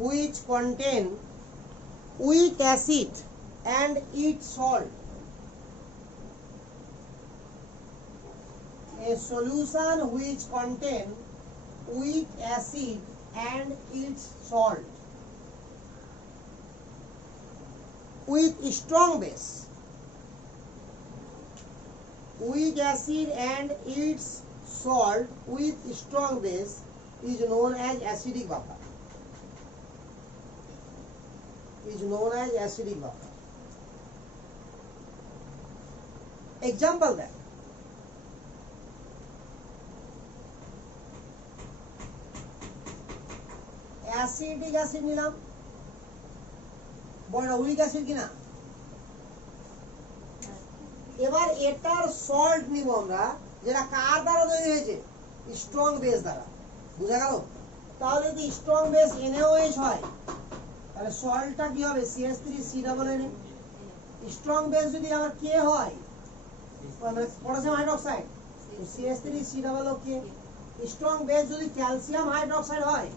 which contain weak acid and its salt. A solution which contain weak acid and its salt with strong base, weak acid and its salt with strong base is known as acidic buffer. Example that acidic acid নিলাম, বড় week acid কিনা। এবার এটার salt নিব আমরা, যেটা কার দ্বারা তৈরি হয়েছে স্ট্রং বেস দ্বারা, বুঝা গেল? তাহলে যদি স্ট্রং বেস NaOH হয় তাহলে সল্টটা কি হবে CH3COO। স্ট্রং বেস যদি আমার K হয় potassium hydroxide, CH3COO K। Strong base যদি ক্যালসিয়াম হাইড্রোক্সাইড হয়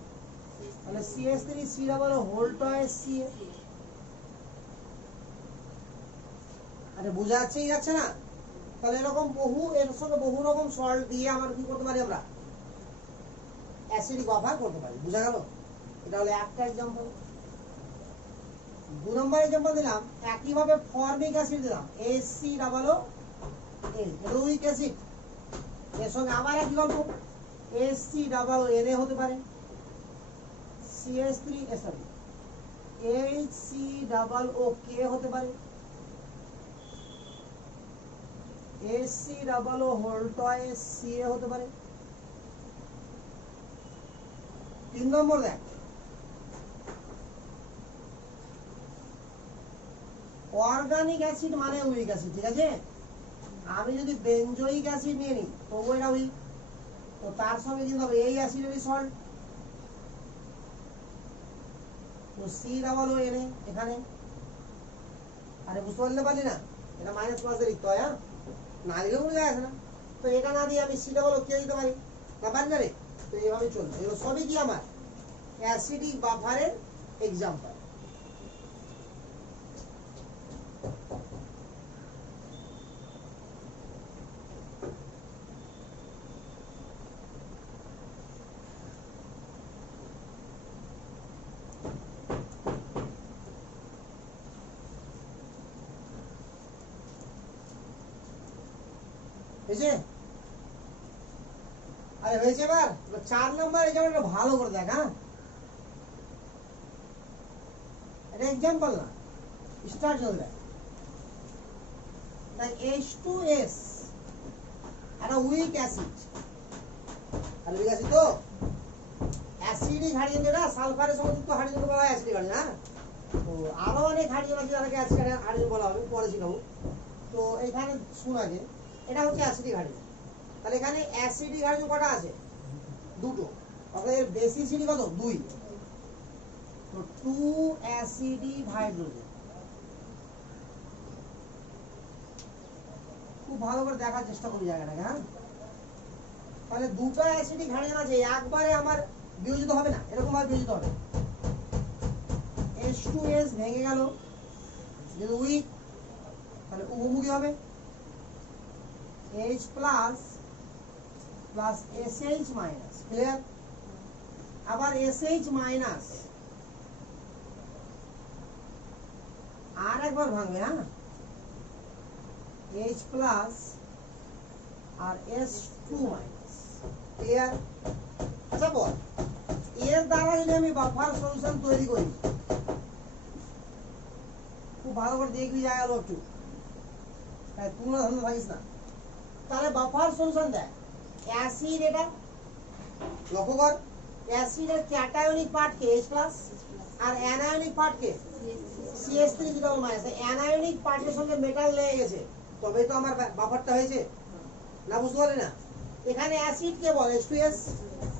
তাহলে CH3 C double whole twice Ca। আরে বোঝা যাচ্ছেই যাচ্ছে না? তাহলে এরকম বহু এর সঙ্গে বহু রকম সল্ট দিয়ে আমরা কি করতে পারি, আমরা অ্যাসিডিক বাফার করতে পারি। বোঝা গেল? এটা হলো একটা एग्जांपल। 2 নম্বর एग्जांपल দিলাম, একই ভাবে ফর্মিক অ্যাসিড দিলাম HCOO রুইক অ্যাসিড, এর সঙ্গে আবার একই গল্প HCOO হতে পারে, CH3 সরি HCOOK হতে পারে, HCOO হোল টয়েস Ca হতে পারে। 3 নম্বর দেখ, অর্গানিক অ্যাসিড মানে উইক অ্যাসিড, ঠিক আছে? আমি যদি বেনজোইক অ্যাসিড নিয়ে নিই তবু এটা উইক, তো তার সঙ্গে কিন্তু হবে এই অ্যাসিডেরই সল্ট, তো COO এখানে। আরে বুঝতে পারলি না? এটা মাইনাস প্লাসে লিখতে হয়, হ্যাঁ, না দিলেও মনে যায় না। তো এটা না দিয়ে আমি COO কে দিতে পারি না, পারি না রে? তো এইভাবে চলবে। এগুলো সবই কি আমার অ্যাসিডিক বাফারের এক্সাম্পল। হয়েছে? আরে হয়েছে। এবার 4 নম্বর এক্সাম্পলটা ভালো করে দেখ, হ্যাঁ, এটা এক্সাম্পল না, স্টার্ট চলে দেখ। তাই H2S একটা উইক অ্যাসিড, আর উইক অ্যাসিড তো অ্যাসিডিক হাইড্রোজেন, যেটা সালফারের সঙ্গে যুক্ত হাইড্রোজেনকে বলা হয় অ্যাসিডিক হাইড্রোজেন, হ্যাঁ। তো আরো অনেক হাইড্রোজেন আছে যাদেরকে অ্যাসিডিক হাইড্রোজেন বলা হবে, পরে শিখাবো। তো এখানে শুন আগে, এটা হচ্ছে অ্যাসিডিক হাইড্রোজেন। তাহলে এখানে অ্যাসিডিক হাইড্রোজেন কটা আছে? দুটো। অর্থাৎ এর বেসিসিটি কত? 2। তো 2 অ্যাসিডিক হাইড্রোজেন। খুব ভালো করে দেখার চেষ্টা করি জায়গাটাকে, হ্যাঁ। তাহলে দুটো অ্যাসিডিক হাইড্রোজেন আছে, একবারে আমার বিয়োজিত হবে না, এরকম ভাবে বিয়োজিত হবে। H2S ভেঙে গেল, যেহেতু উইক, তাহলে উভমুখী হবে, H plus plus SH minus, clear? আবার SH মাইনাস আর একবার ভাঙবে, হ্যাঁ, H প্লাস আর S2 মাইনাস, ক্লিয়ার? আচ্ছা বল, এর দ্বারা যদি আমি বাফার সলিউশন তৈরি করি, খুব ভালো করে দেখবি জায়গা একটু, তাই তুলনা ধারণা থাকিস না। তাহলে বাফার সলিউশন দেখ, অ্যাসিড, এটা লক্ষ্য কর, অ্যাসিডের ক্যাটায়নিক পার্ট কে H প্লাস, আর অ্যানায়নিক পার্ট কে CH3 ডাবল মাইনাস। অ্যানায়নিক পার্টের সঙ্গে মেটাল লেগে গেছে, তবেই তো আমার বাফারটা হয়েছে, না? বুঝতে পারলি না? এখানে অ্যাসিড কে বল H2S,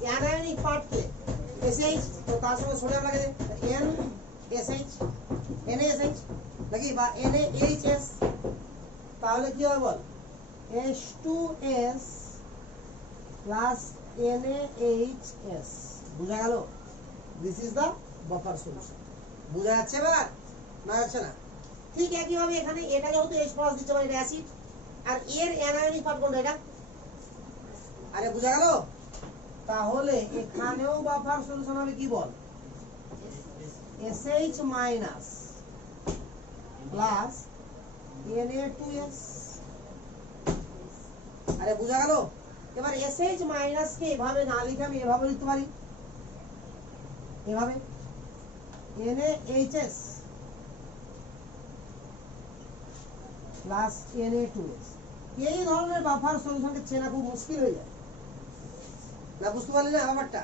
অ্যানায়নিক পার্ট কে SH, তো তার সঙ্গে সোডিয়াম লাগে NSH, NaSH নাকি, বা NaHS। তাহলে কি হবে বল, H2S প্লাস NaHS। বুঝা গেল? This is the buffer solution. বুঝা যাচ্ছে এবার না যাচ্ছে না? ঠিক একইভাবে এখানে এটা যেহেতু H প্লাস দিচ্ছে মানে এটা অ্যাসিড, আর এর অ্যানায়নিক পার্ট কোনটা? এটা। আরে বুঝা গেল? তাহলে এখানেও বাফার সলিউশন হবে কি বল, SH মাইনাস প্লাস Na2S। আরে বুঝা গেল? এবার SH মাইনাস কে এভাবে না লিখে আমি এভাবে লিখতে পারি, এভাবে NaHS প্লাস Na2S। এই ধরনের বাফার সলিউশনকে চেনা খুব মুশকিল হয়ে যায়, না? বুঝতে পারলি না ব্যাপারটা?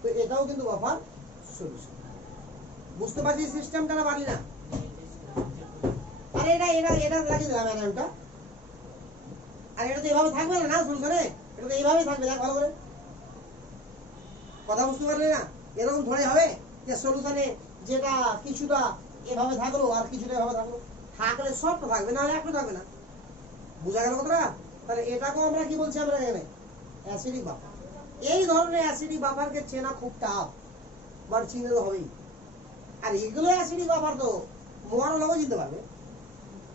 তো এটাও কিন্তু বাফার সলিউশন। বুঝতে পারছিস সিস্টেমটা, না পারলি না? আরে এটা এটা এটা লাগিয়ে দিলাম অ্যানায়নটা, আর এটা তো এভাবে থাকবে না, না সলিউশনে, এটা তো এইভাবেই থাকবে। দেখ ভালো করে, কথা বুঝতে পারলি না? এরকম ধরে হবে যে সলিউশনে যেটা কিছুটা এভাবে থাকলো আর কিছুটা এভাবে থাকলো, থাকলে সবটা থাকবে, না হলে একটা থাকবে না। বুঝা গেল কথাটা? তাহলে এটাকেও আমরা কি বলছি, আমরা এখানে অ্যাসিডিক বাফার। এই ধরনের অ্যাসিডিক বাফারকে চেনা খুব টাফ, বাট চিনতে তো হবেই। আর এগুলো অ্যাসিডিক বাফার তো মোয়ানো লোকও চিনতে পারবে,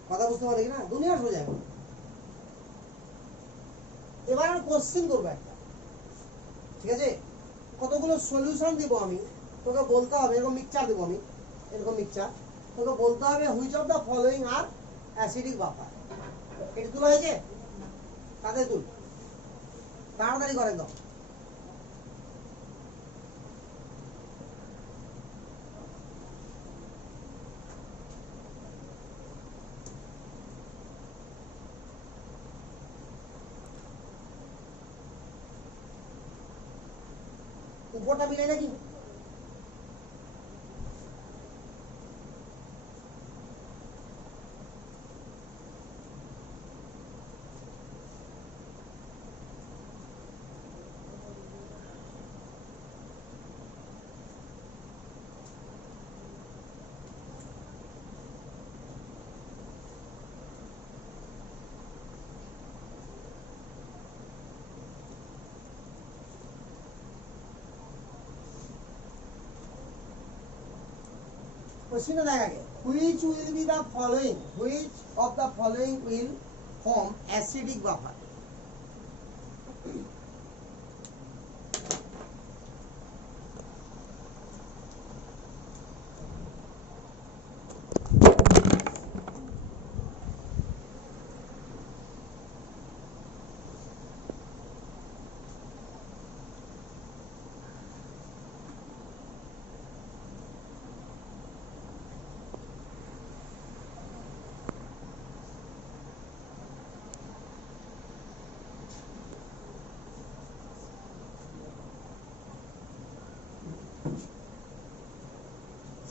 কথা বুঝতে পারলে কি না? দুনিয়া সোজা এখন। এবার আমি কোশ্চেন করবো একটা, ঠিক আছে? কতগুলো সলিউশন দিব আমি, তোকে বলতে হবে, এরকম মিক্সচার দেবো আমি, এরকম মিক্সচার, তোকে বলতে হবে which of the following R acidic buffer. এটা তোলা হয়েছে? তাদের তুল, তাড়াতাড়ি করে দাও। উপরটা মিলে নাকি? কোশ্চেনটা দেখ আগে, which will be the following, which of the following will form acidic buffer?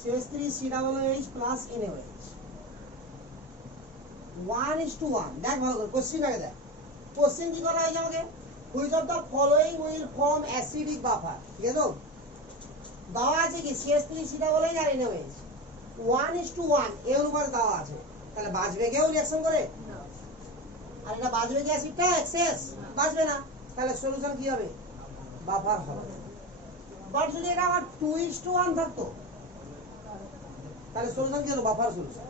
CH3COOH plus NaOH 1:1। দেখ ভালো করে কোশ্চেন আগে দেখ, কোশ্চেন কি করা হয়েছে আমাকে, which of the following will form acidic buffer, ঠিক আছে? দেওয়া আছে কি CH3COOH আর NaOH 1:1 এই অনুপাতে দেওয়া আছে, তাহলে বাঁচবে কেউ রিঅ্যাকশন করে? আর এটা বাঁচবে কি অ্যাসিডটা এক্সেস? বাঁচবে না, তাহলে সলিউশন কি হবে? বাফার হবে। বাট যদি এটা আবার 2:1 থাকতো তাহলে সলিউশন কি হলো? Buffer solution.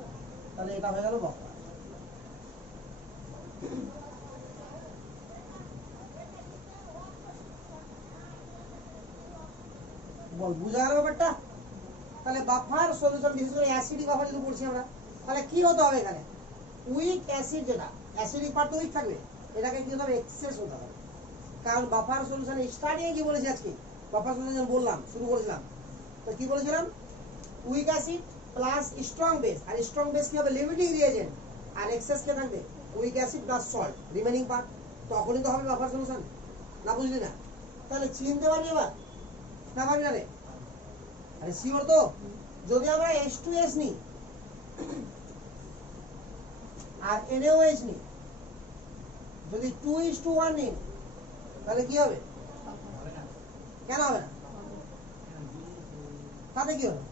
তাহলে এটা হয়ে গেল বাফার। বল বুঝা গেল ব্যাপারটা? তাহলে বাফার সলিউশন, বিশেষ করে অ্যাসিডিক বাফার যদি পড়ছি আমরা, তাহলে কি হতে হবে এখানে? উইক অ্যাসিড, যেটা অ্যাসিডিক পার্ট তো উইক থাকবে, এটাকে কি হতে হবে? এক্সেস হতে হবে। কারণ বাফার সলিউশনে স্টার্টিং কি বলেছি আজকে, বাফার সলিউশন বললাম, শুরু করেছিলাম, তো কি বলেছিলাম? Weak acid plus strong base, আর স্ট্রং বেস কি হবে? লিমিটিং রিয়েজেন্ট, আর এক্সেস কে থাকবে? Weak acid plus salt, remaining part. তখনই তো হবে বাফার সলিউশন। না বুঝলি না? তাহলে চিনতে পারবি এবার? না পারবি না রে? আরে শিওর তো? যদি আমরা H2S নিই আর NaOH নিই, যদি 2:1 নিই, তাহলে কি হবে? কেন হবে না? তাতে কি হবে?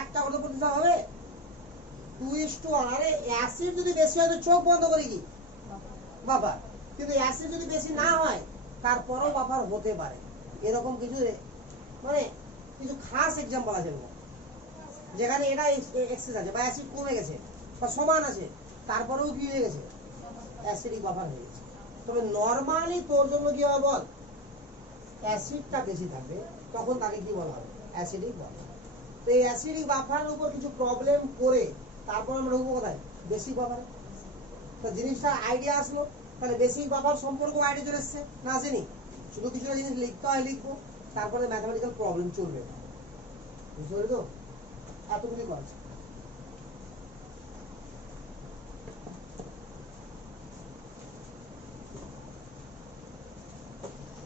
একটা করে প্রতিষ্ঠা হবে। 2:1, আরে অ্যাসিড যদি বেশি হয় তো চোখ বন্ধ করে কি বাফার, কিন্তু অ্যাসিড যদি বেশি না হয় তারপরেও বাফার হতে পারে। এরকম কিছু মানে কিছু খাস এক্সাম্পল আছে, যেখানে এটা এক্সেস আছে বা অ্যাসিড কমে গেছে বা সমান আছে, তারপরেও কি হয়ে গেছে? অ্যাসিডিক বাফার হয়ে গেছে। তবে নরমালি তোর জন্য কি হবে বল? অ্যাসিডটা বেশি থাকবে, তখন তাকে কি বলা হবে? Acidic buffer. তো এই অ্যাসিডিক বাফারের উপর কিছু প্রবলেম করে তারপর আমরা ঢুকবো কোথায়? Basic buffer. তো জিনিসটা আইডিয়া আসলো, তাহলে বেসিক বাফার সম্পর্ক আইডিয়া চলে এসছে না? আসেনি? শুধু কিছু জিনিস লিখতে হয়, লিখবো, তারপরে ম্যাথমেটিক্যাল প্রবলেম চলবে। বুঝতে পারি তো? এতটুকুই করা।